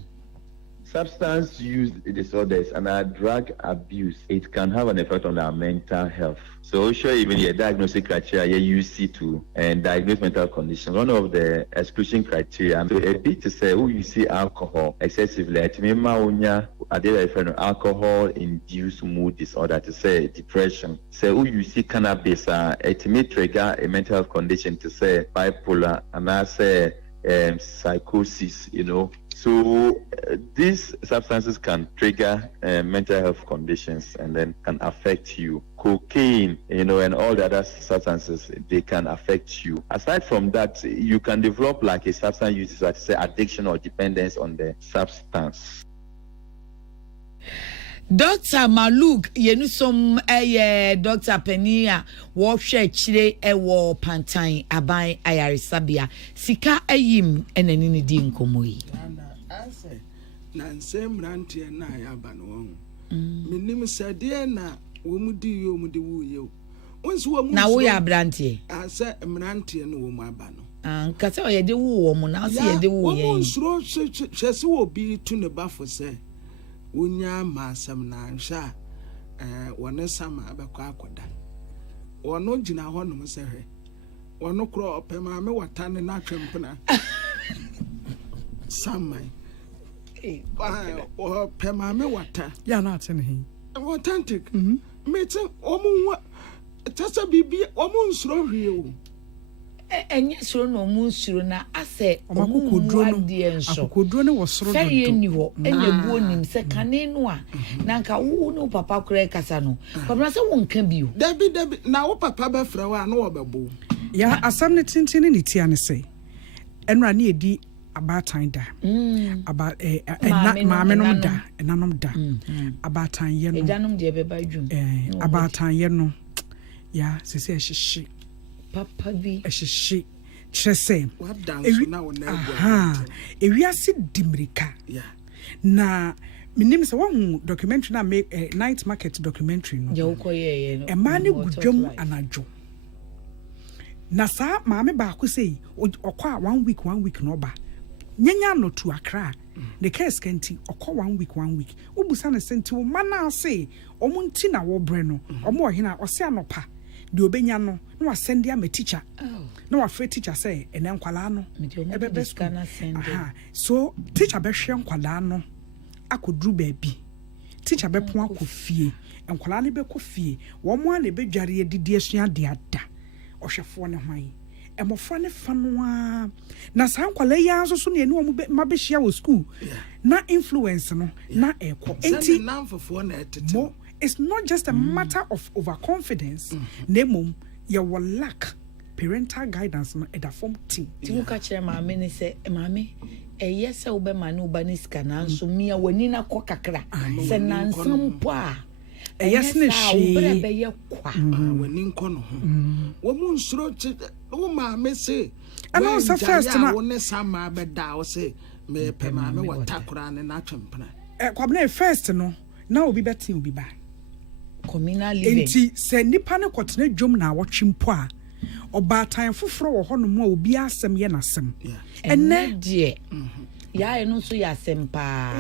Substance use disorders and drug abuse, it can have an effect on our mental health. So sure, even your diagnostic criteria, you UC2 and diagnose mental conditions. One of the exclusion criteria, so a bit to say, oh, you see alcohol excessively. Alcohol-induced mood disorder, to say depression. Say, oh, you see cannabis, it may trigger a mental health condition, to say bipolar, and I say psychosis, you know. So these substances can trigger mental health conditions and then can affect you. Cocaine, you know, and all the other substances, they can affect you. Aside from that, you can develop like a substance use, like say addiction or dependence on the substance. Dr. Maluk yenusom Dr. Penia wo hwe chire ewo Pantime aban ayaresabia sika ayim enani ne di nkomoyi ase na nsem rantie na ayaba no wo menim sade na wo mudi yo mudi wuye onso wo mu na wo ya brantie ase mrantie no wo mu aba no nkase o ye de wo mo na ase ye de wo ye wo nsuro hwese wo bi tu ne bafo se wonya masam na nhwa wone sama abekọ akoda wono gina ho no se hwe wono kro opema me watane na twempena samai o pema me wata ya na atene he authentic meeting omu tasa bibi omu nsuro hwe o enye suro no mu nsuro na ase omakokodro ne wo soro do fe ni ho enye buo nim se kane no a na nka wo no papa kure kasa no papa se wo nka bi o dabi na wo papa be fra wa na wo bebo ya asam ne tintin ne tia ne se enra ne edi abatan da aba maame no da enanom da abatan ye no ejanom de be ba dwum abatan ye no ya sese ehyehe papa bi ehyehe kyerese wadanso na wo na ewiase dimrika na minim se wo documentary na night market documentary no je wo koye no e ma ne gudwam anadwo na saa maame baako sei okwa 1 week no ba nyanya no to Accra the case kanti okwa 1 week ubusa na senti wo mana ase omunti na wo bre no omo ohina ose anopa de obenya no na wasende am teacher na wa free teacher say ene nkwala no ebebe scanner send so teacher be hwe nkwala no akodru baabi teacher be pon akofie nkwala ne be kofie wo mo na be dware edidi asua de ada ohwefo ne hwan emofra ne fanwa na sankwala ya so ne ene omu mabehia wo school na influence no na eko enti namfofo na etete it's not just a matter of overconfidence nemom you will lack parental guidance no at a form team timuka chere maame ne se maame yes we be manu baniska na nso mia wani na kɔ kakra se nansam po a yes ne shi obere be ye kwa wani nkɔ no ho wo mu nsuro wo maame se and also first na wo ne sama be da wo se me pe maame wa takora ne na twempena kwabna first no na obi beti obi ba communal living enti se nipa ne kotena dwom na awotwempo a obaatan foforo wo hono mu a obi asem ye nasem ene die ya eno so ya sempa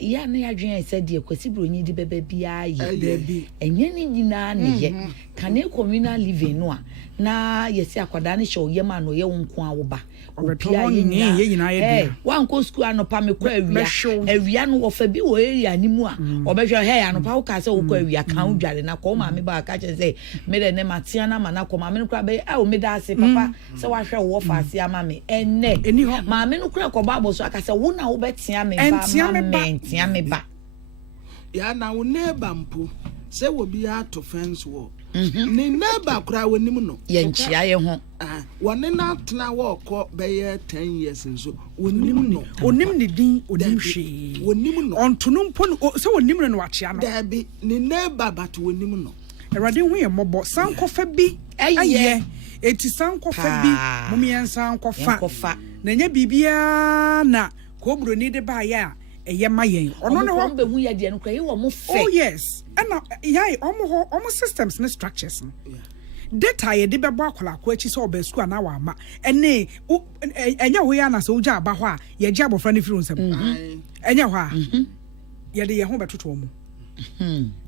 ya na ya dwen ese die kwasi bronyi di bebe bia ye enye ni nyina ne ye kane communal living no a na yesi akwada ne hye oyem ano ye wonko awoba opia ye nyina ye wanko school anopa me kwa awia no wo fa bi wo area ni mu a obehwe he anopa wo ka se wo kwa awia kan dware na ko ma me ba ka che se me de ne matia na ma na ko ma me no kra be o me da ase papa se wa hwe wo fa ase ama me enne ma me no kra ko ba bo so aka se wo na wo betia me ba entia me ba ya na wo neighbor mpo se wo bi ato fence wo ni neighbor kra wonim no ye nchia ye ho wone na tena wo ko be ye 10 years nso wonim no onim ne din onim hwe wonim no ontono mpo se wonim no wachia no da bi ni neighbor but wonim no erade hu ye mobo sankofa bi aye eti sankofa bi mumien sankofa na nya bibia na ko broni de ba ya eye mayen ono ne ho be hu ya de no kra ye wo mo fe oh yes and yai omo systems and structures data ye de bebo akola ko achi so oba school na wa ma ene enya ho ya na so uja aba ho a ye gi abofra ne firu nsam enya ho a ye de ye ho betoto mu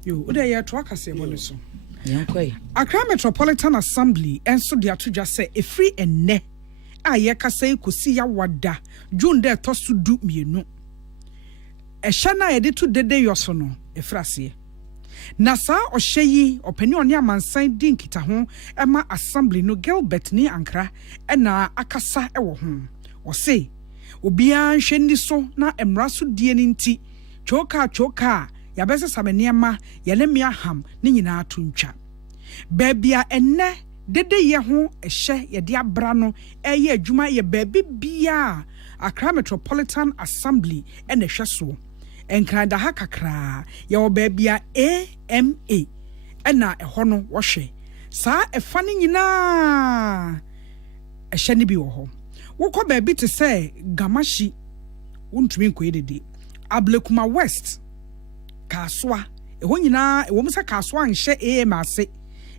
yo o de ye to akase mo ne so yankoi Accra Metropolitan Assembly enso de atodwa se efri enne a ye kasa ikosi ya wada June de to so du mienu ehya na ye de to dede yoso no efrase na saa ohye yi opani oni amansan din kita ho ema assembly no Gilbert ni Ankara na akasa ewo ho o se obia nhwe ni so na emra so die ni nti choka ya bese sameniema ya ne miaham ni nyina atuntwa babia enne dede ye ho ehye ye de abra no eye adwuma ye babi bia Accra Metropolitan Assembly ene hweso enkranda ha kakra ye obabia AMA ena eho no wo hwe saa efa ne nyina ehye ne bi wo ho wokọ baabi te se Gamashi wontumi nkoyedede Ablekuma West Kaswa eho nyina ewo msa Kaswa nhye AM ase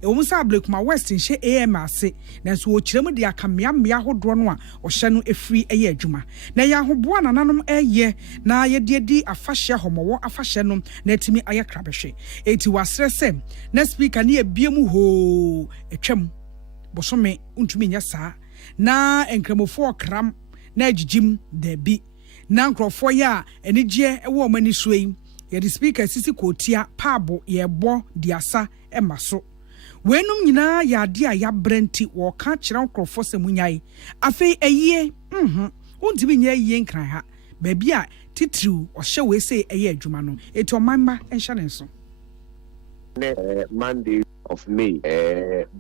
ewo msa Ablekuma West nhye AM ase nanso wo kirem de akamea hodo no a ohye no efri eye adwuma na ya hoboa nananom eye na ye di afahye homowo afahye no na etimi aye krabehwe eti wasre se na speaker ne ebiemu ho etwam bosome untumi nya saa na enkramofo kram na agigim da bi na nkrofo ya enigye ewo mani suei ye di speaker sisi kotia paabo ye bo diasa emaso wenum nyina ya ade a ya brenti wo ka kira nkrofo semunyai afi eyie untimi nya eyie nkran ha baabi a titiriw ohye we say eye adwuma no eti omanma enhya ne nso Monday of May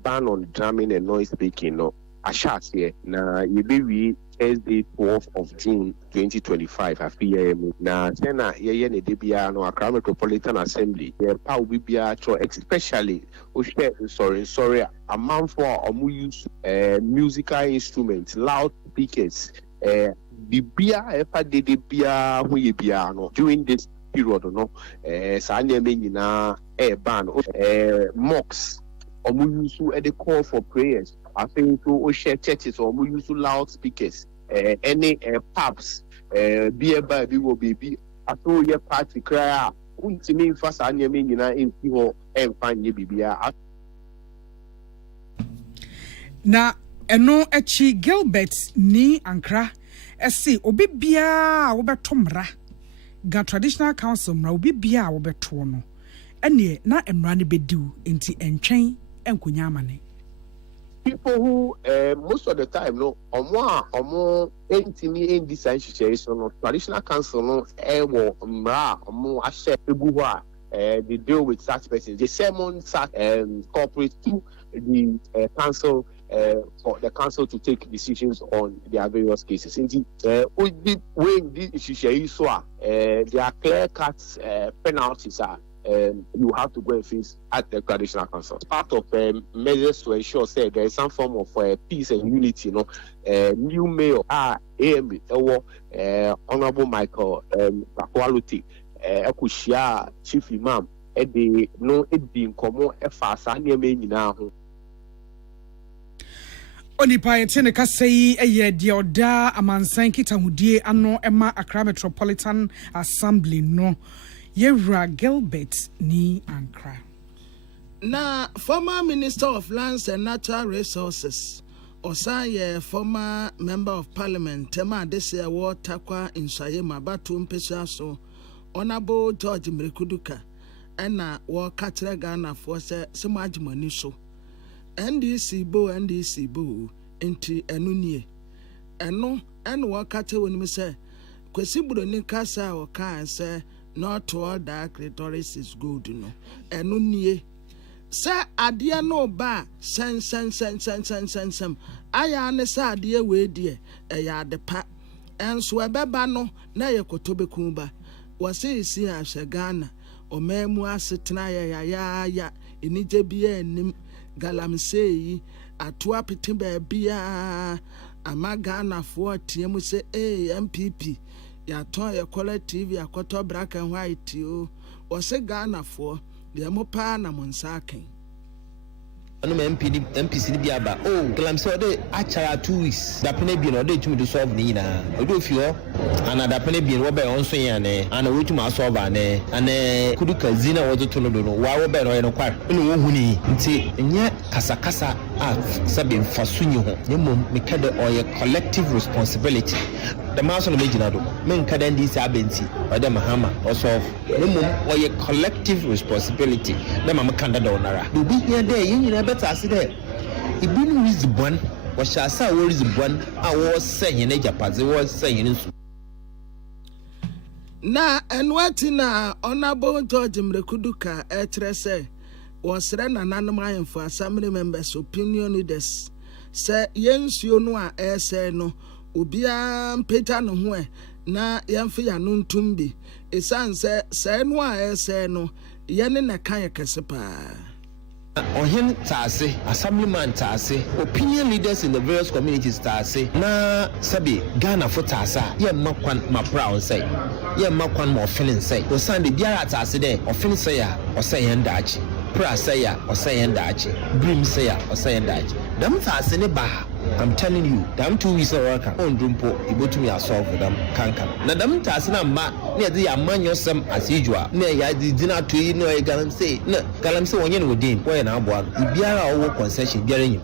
ban on drumming and noise making no ashas here na yebewi Thursday 12th of June 2025 afiyem na tena yeye ne debia no Accra Metropolitan Assembly ye pa obi bia cho especially o sorry a man for omu use musical instruments loud speakers bibia efa de bia ho ye bia no during this period no sa nyame nyina ban mocks omu use the call for prayers. I think to share churches or omu use loudspeakers. Any pubs, beer by will be. I saw your party cry. To me, first I mean, you know, in people and find you be. Na eno echi Gilbert ni ankra ese obi bia wo betomra ga traditional council mra obi bia wo beto no ene na emra ne bediu enti entwen enkonya amane. People who most of the time no omo entimi in this situation no traditional council no wo mra omo ahye egu ho a they deal with such persons. The sermon corporate to the council for the council to take decisions on their various cases. Indeed, when this issue is so, there are clear-cut penalties. You have to go and face at the traditional council. Part of measures to ensure there is some form of peace and unity. You know, new mayor AM Honorable Michael Quality, Ekushia Chief Imam, Ede no Edin Komo Efasa Niame now. Onipa yetene kasei eye dia oda amansan kitahudie ano ema Accra Metropolitan Assembly no Yewra Gilbert ni ankra. Na former Minister of Lands and Natural Resources Osaye former Member of Parliament Tema Desia War Takwa in Sayema Batu Mpesaso Honorable George Mrekuduka ena war katre Ghana for se semajimani so NDC bo enti enunie eno en wakate woni se kwesi buroni kasa o kan se not all dark rhetoric is good no enunie se ade no ba sen aya ne se ade we die eya de pa enso ebeba no na ye kotobeku ba wase isi ahye Ghana o memu asetena ya enije bia enim galamsey atua pete bia amagana for tiemu se MPP ya ton ye collective ya koto black and white o se Ghana for de mo pa na monsaken anu MPC ni biaba galamsey ode achara 2 weeks da pene bi no ode tumi to solve ni na ode ofio ana da pene bi wo be onso yan ne ana wo tumi solve ane ane kuduka zina wo to no do no wa wo be no ye no kwar ene wo huni nti enye kasakasa a sabe mfasunyi ho nyemo mekade oye collective responsibility the maso no mejina do men kada ndi sa benti ode mahama o solve nyemo oye collective responsibility na mama kanda da onara do bi here there yin better as there ibinu is born was asa wo is born a wo senye na japaze wo senye nsu na enwati na Honorable George Mrekuduka etrese wasre na nanom ayemfo assembly members opinion leaders se yensuo no a ese no obia mpeta no ho na yemfe ya no ntumbi esanse se no a ese no yene na kan yakese pa Ohen Tase, assemblyman Tase, opinion leaders in the various communities Tase, na sabi Ghana for Tasa, ye makwan ma proud say, ye makwan mo feeling say, o Sunday biara Tase de, o feeling say ya, o say yendachi, pra say ya, o say yendachi, brim say ya, o say yendachi. Dam Tase ne ba, I'm telling you, dam 2 weeks of work, on drumpo, ibotumi solve them kankan. Na dam Tase na ma, ne di aman yosem as usual, ne ya di dinner to you, no e galamsey, na galamsey wonye no din. Na aboa ibiara owo concession biara nyi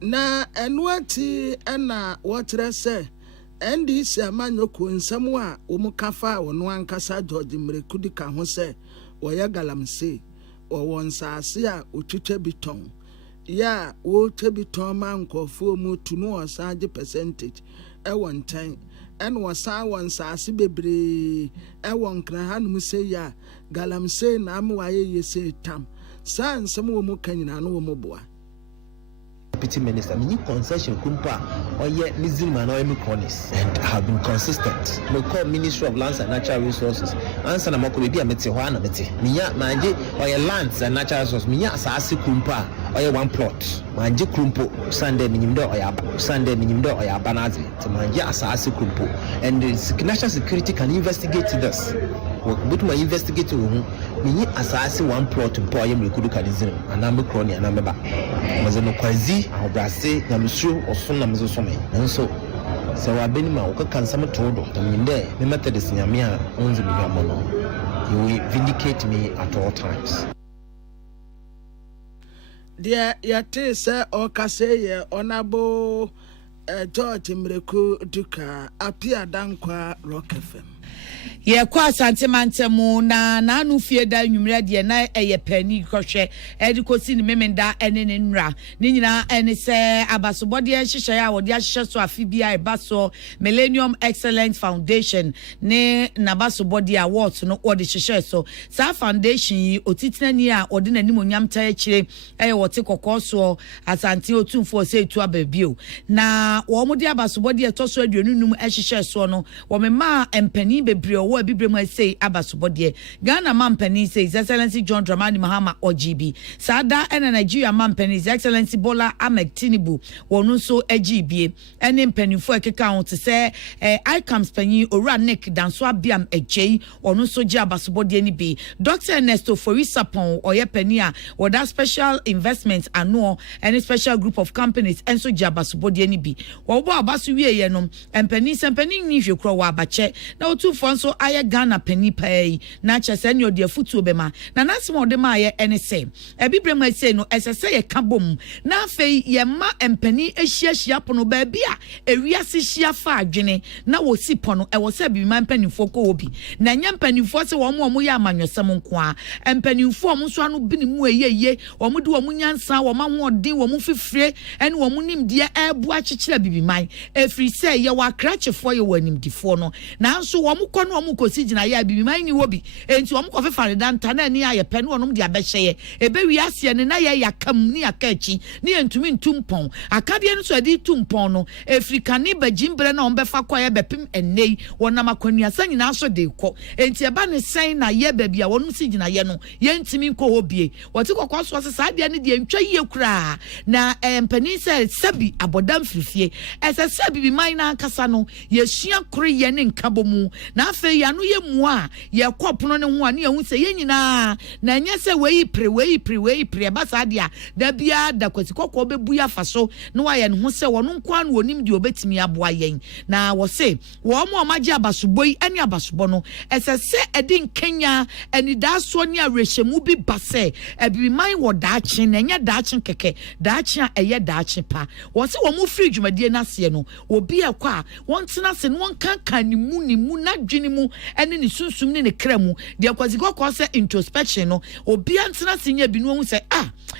na enwati na wotre se NDC amanyoko nsam a omukafa wono ankasa George Mrekuduka ho se woye galamsey wo nsase a otwetwa biton ya wo twabiton ma nkofo mu tunu osaje percentage e won tan en wasa won nsase bebre e won kran hanum se ya galamsey na amwaye yese tam san sam wo mu kanyina no wo mu boa deputy minister mini concession kumpa oye nizilma na oye chronis and have been consistent we call Ministry of Lands and Natural Resources answer na mako bebi amete ho na mete minya manje oye lands and natural resources minya asase kumpa ɔyɛ one plot mangye krumpo Sunday minim dɛ ɔyɛ aba Sunday minim dɛ ɔyɛ aba naze nti mangye asase krumpo and the national security can investigate this but my investigate wo hu menyi asase one plot mpo ɔyɛ mrekudu kanizim ana me kroni ana meba maze no kwazi ahobrase nyamsuro ɔso na mezo some nso sɛ wabɛni ma wokaka nsɛm to do menim dɛ me methodist nyame a ɔnze me hwamɔ no you will vindicate me at all times. Dear yate sɛ ɔkasɛ yɛ ɔnabo George Mreku Duka apia dankwa Rock FM. Kwa asante mantemu na anu fie da nwumre de na eye pani kwohwe edikosi ni memenda ene ne nra ni nyina ene se abasobode hyehyɛ ya wode ahyehyɛ so afibia ebaso Millennium Excellence Foundation ne nabasobode awards no wode hyehyɛ so sa foundation yi otitinani a wode nanim onyam ta akire eye wote kokoso asante otumfo se etu ababio na wo mo de abasobode etoso aduonunum hyehyɛ so no wo mema empani bebre wo abibrem say abasobode Ghana mampani say His Excellency John Dramani Mahama OGB sada ena Nigeria mampani His Excellency Bola Ahmed Tinubu wonu so AGB ene mpanifo ekeka ho te say Akan panyi owura Nick danso abiam ejei wonu so gi abasobode ni bi Dr. Ernesto Forisapon oye pani a woda special investments ano any special group of companies enso gi abasobode ni bi wo bo abaso wie ye no empani sempani ni hwekro wa abache na otufo nso aye Ghana pani pai na chese ne odi afutu obema na nasem ode ma aye ene se ebibrem ase no esese ye kabom na afei ye ma empani ehia pono ba bia ewiase hia fa adwene na wo si pono e wo se bi man panifo ko obi na nya panifo se wo mo ye amanyosem nko a empanifo mo so anu bi ni mu eyeye wo mo de wo nyansa wo ma ho odin wo mo fifire ene wo mo nimde ebu akyekira bibi man efri se ye wa krachefo ye wanimdifo no na nso wo mo kono wo mo kosi gina ya bibi man ni wo bi enti wo mo kofe fare danta na ni aye pene wonom de abehye ebe wi ase ne na ye yakam ni akachi ni entumi ntumpon akade no so adi tumpon no afrika ni bagimbre na ombefa kwaye bepim enei wonam akwanu asa nyina so de kɔ enti eba ne sen na ye ba bia wonom si gina ye no ye ntimi nkɔ hobie wote kokɔ so se saa de ne de ntwa yie kura na empani se sabi abodam firifie ese sabi bi man na akasa no ye sua kore ye ne nkabomu na afa ya no ye mu a ye kɔpono ne ho a ne ye hu se ye nyina na nya se wei pre ba saa de a da bia da kwasi kokɔ bebu ya fa so no wa ye ne ho se wono nko an wonim de obetimi aboa yen na wo se wo mo amagye abasoboi ane abasobo no ese se edi nkenya ani da so ne arehemu bi base ebi man wo daachi na nya daachi keke daachi a eye daachi pa wo se wo mo free dwumadie na se no obi ekɔ a won tena se no won kankan ni mu na dwene mu ene ni sunsum ne kremu de kwasi kokɔ se introspection no obi antena se nya bi no hu se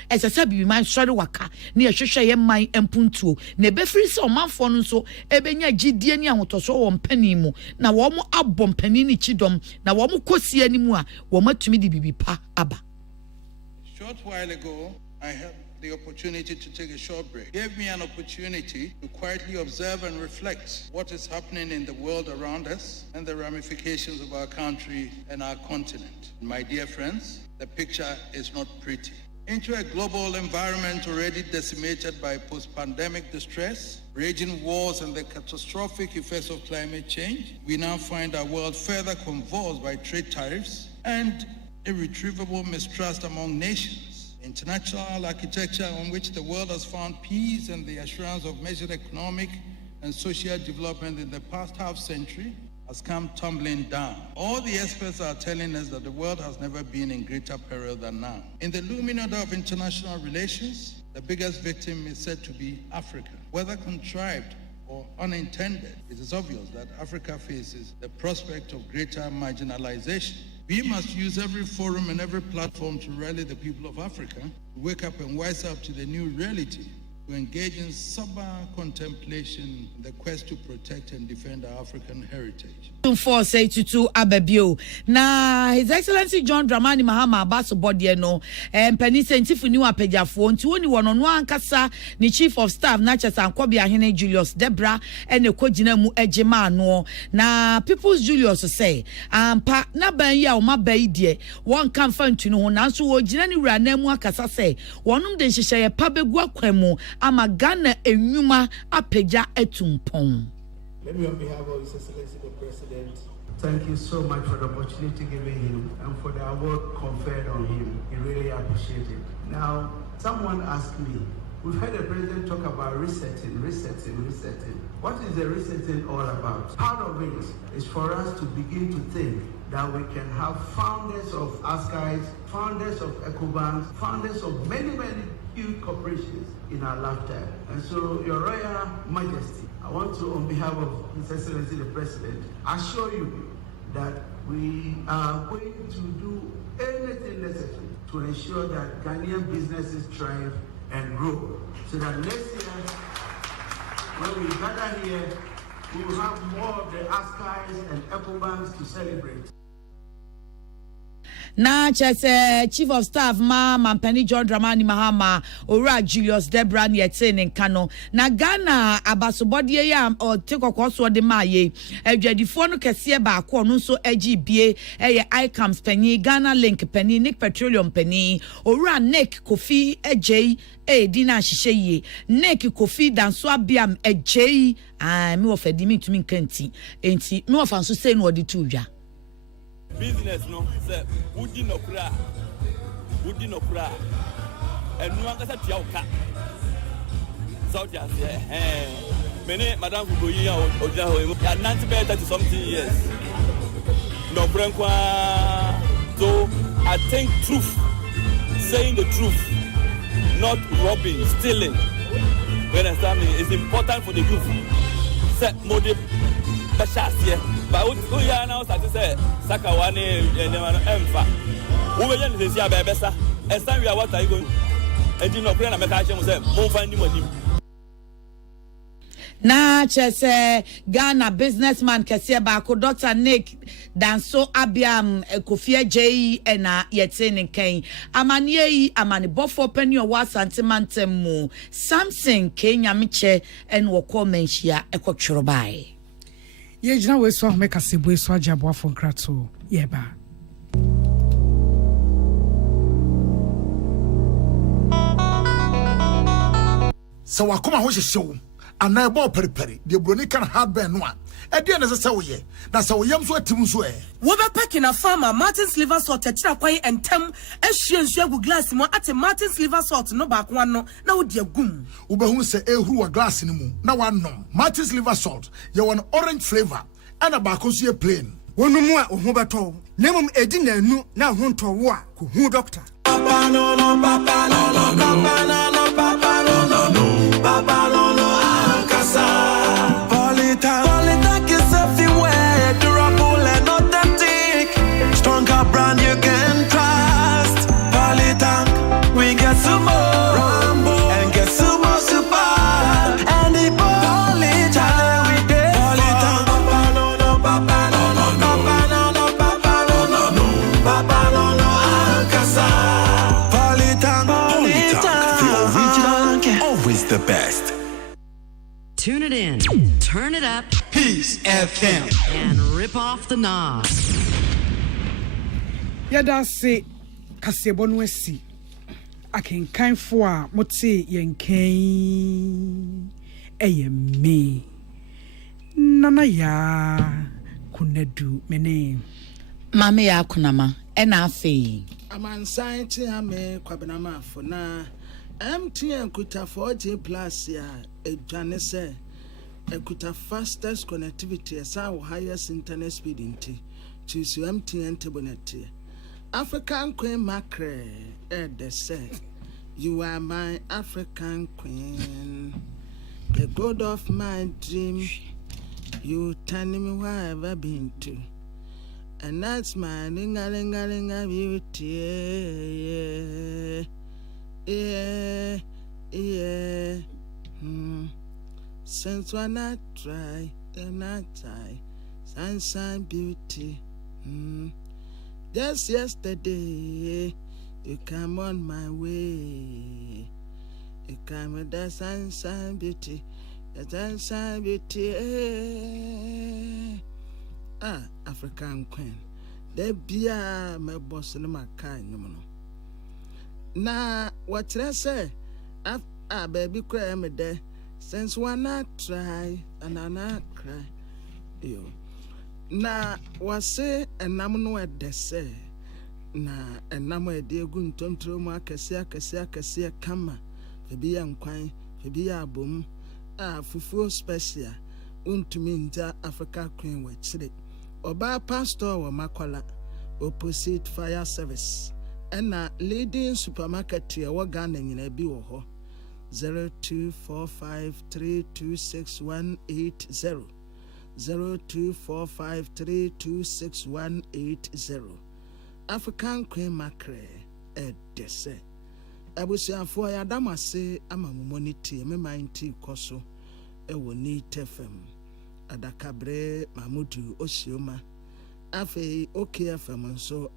ese se bibi man sɔre waka ne ehwehwɛ ye man empuntuo na ebefiri se omanfo no nso ebenya gidie ne ahotoso wɔ mpani mu na wo mo abɔ mpani ni chidom na wo mo kosi ani mu a wo matumi di bibi pa aba. Short while ago, I had the opportunity to take a short break. Gave me an opportunity to quietly observe and reflect what is happening in the world around us and the ramifications of our country and our continent. My dear friends, the picture is not pretty. Into a global environment already decimated by post-pandemic distress, raging wars and the catastrophic effects of climate change, we now find our world further convulsed by trade tariffs and irretrievable mistrust among nations. International architecture on which the world has found peace and the assurance of measured economic and social development in the past half century has come tumbling down. All the experts are telling us that the world has never been in greater peril than now. In the looming order of international relations, the biggest victim is said to be Africa. Whether contrived or unintended, it is obvious that Africa faces the prospect of greater marginalization. We must use every forum and every platform to rally the people of Africa to wake up and wise up to the new reality to engage in sober contemplation in the quest to protect and defend our African heritage. 482 Ababio. Na His Excellency John Dramani Mahama Abaso Bodie no Penny Sentifu ni wapejafo nti woni wono no ankasa ni Chief of Staff na Chesa Nkwobi Ahene Julius Debra ene kwogina mu ejema no na People's Julius say ampa na ban ya o mabai die won kan fa ntu no ho nanso wo gina ni wura na mu akasa say wonum de nhyehyeye pa begu akwemu ama Ghana enwuma apeja etumpon. Let me, on behalf of His Excellency the President, thank you so much for the opportunity given him and for the award conferred on him. He really appreciates it. Now, someone asked me, we've heard the President talk about resetting. What is the resetting all about? Part of it is for us to begin to think that we can have founders of ASCIs, founders of EcoBanks, founders of many huge corporations in our lifetime. And so, Your Royal Majesty, I want to, on behalf of His Excellency the President, assure you that we are going to do anything necessary to ensure that Ghanaian businesses thrive and grow. So that next year, when we gather here, we will have more of the ASCIs and EcoBanks to celebrate. Na chese Chief of Staff Mampani John Dramani Mahama Ora Julius Debra ni etene nkano na Ghana abasobodie ya o tekokwoso de maye adwadifo no kese ba ko no so agibie eye ICAMS pani Ghana Link pani Nick Petroleum pani Ora Nick Kofi ejei dina hyehyeye Nick Kofi danso abiam ejei me wo fadi mi tumi nkanti enti me wo fanso sei no odi tuwa business no say wudi no kra enu anga tia oka so just many madam Fugoyi oja ho ya 90 something years no brankwa. So I think truth, saying the truth, not robbing, stealing, you understand me, is important for the youth. Set mode Bashas, but who ya now start to say Sakawane and Emfa. Who will you say Bessa? And some we are what are you going? And you know, Grana Mekasha was more finding with him. Na chese Ghana businessman kese ba ko Dr. Nick Danso Abiam Kofi J na yetene kan amane yi amane bofo pani o wasantemantem mu Samson Kenya meche en wo komenhia ekotworo bai ye jina we so make asebo so ajabo afon krato ye ba so wakoma ho hyehyew ana ebo periperi de broni kan hardware no a e de na se wo ye na se wo yam so atim so wo be packing a farmer Martin's liver salt tira kwai entem ehwie nsu agu glass mu ate Martin's liver salt no ba ko no na wo de agum wo be hu se ehuru wa glass ni mu na wa nom Martin's liver salt ye won orange flavor ana ba ko so ye plain wonu mu a ho beto nemum edi na anu na ho nto wo a ko hu doctor papa no no papa no no papa no no papa no no no papa no no Polytank is everywhere, durable and authentic. Stronger brand you can trust. Polytank, we get sumo, Rambo, and get sumo super. And the Polytank, we did. Polytank, papa no no, papa no no, papa no no, papa no no, no, papa no no, Ankasa. Polytank, the original, always the best. Tune it in, turn it up, Peace FM, and rip off the knob. Yada se kasebo no asi akenkanfo a mote yenkan me nana ya kunadu mene mame ya kunama ena afi amansan ti ame kwabenama afo na MTN kuta 4G plus ya edwane se ekuta fastest connectivity esa wo highest internet speed inti choose MTN tabonete African Queen Macre they say you are my African queen, the god of my dream, you turn me where I've ever been to, and that's my linga beauty. Yeah, since when I try and I try, sunshine beauty. Just yesterday, you come on my way. You come with the sunshine beauty, the sunshine beauty. African queen. There be my boss in my kind, you know. Now, what I say? Baby, cry me there. Since when I try and I not cry, you. Na wase enam no edese na enam ede egu ntontro mu akese kama febi ya nkwan febi ya abom fufuo special untumi nja Africa Queen we chire oba pastor wo makwala opposite fire service na leading supermarket ye wo Ghana nyina bi wo ho 0245326180 0245326180 African Queen Macre edese abusiafo ya damase ama moniti me mind koso ewo ni tefem adakabre mamudu osioma afi OKFM nso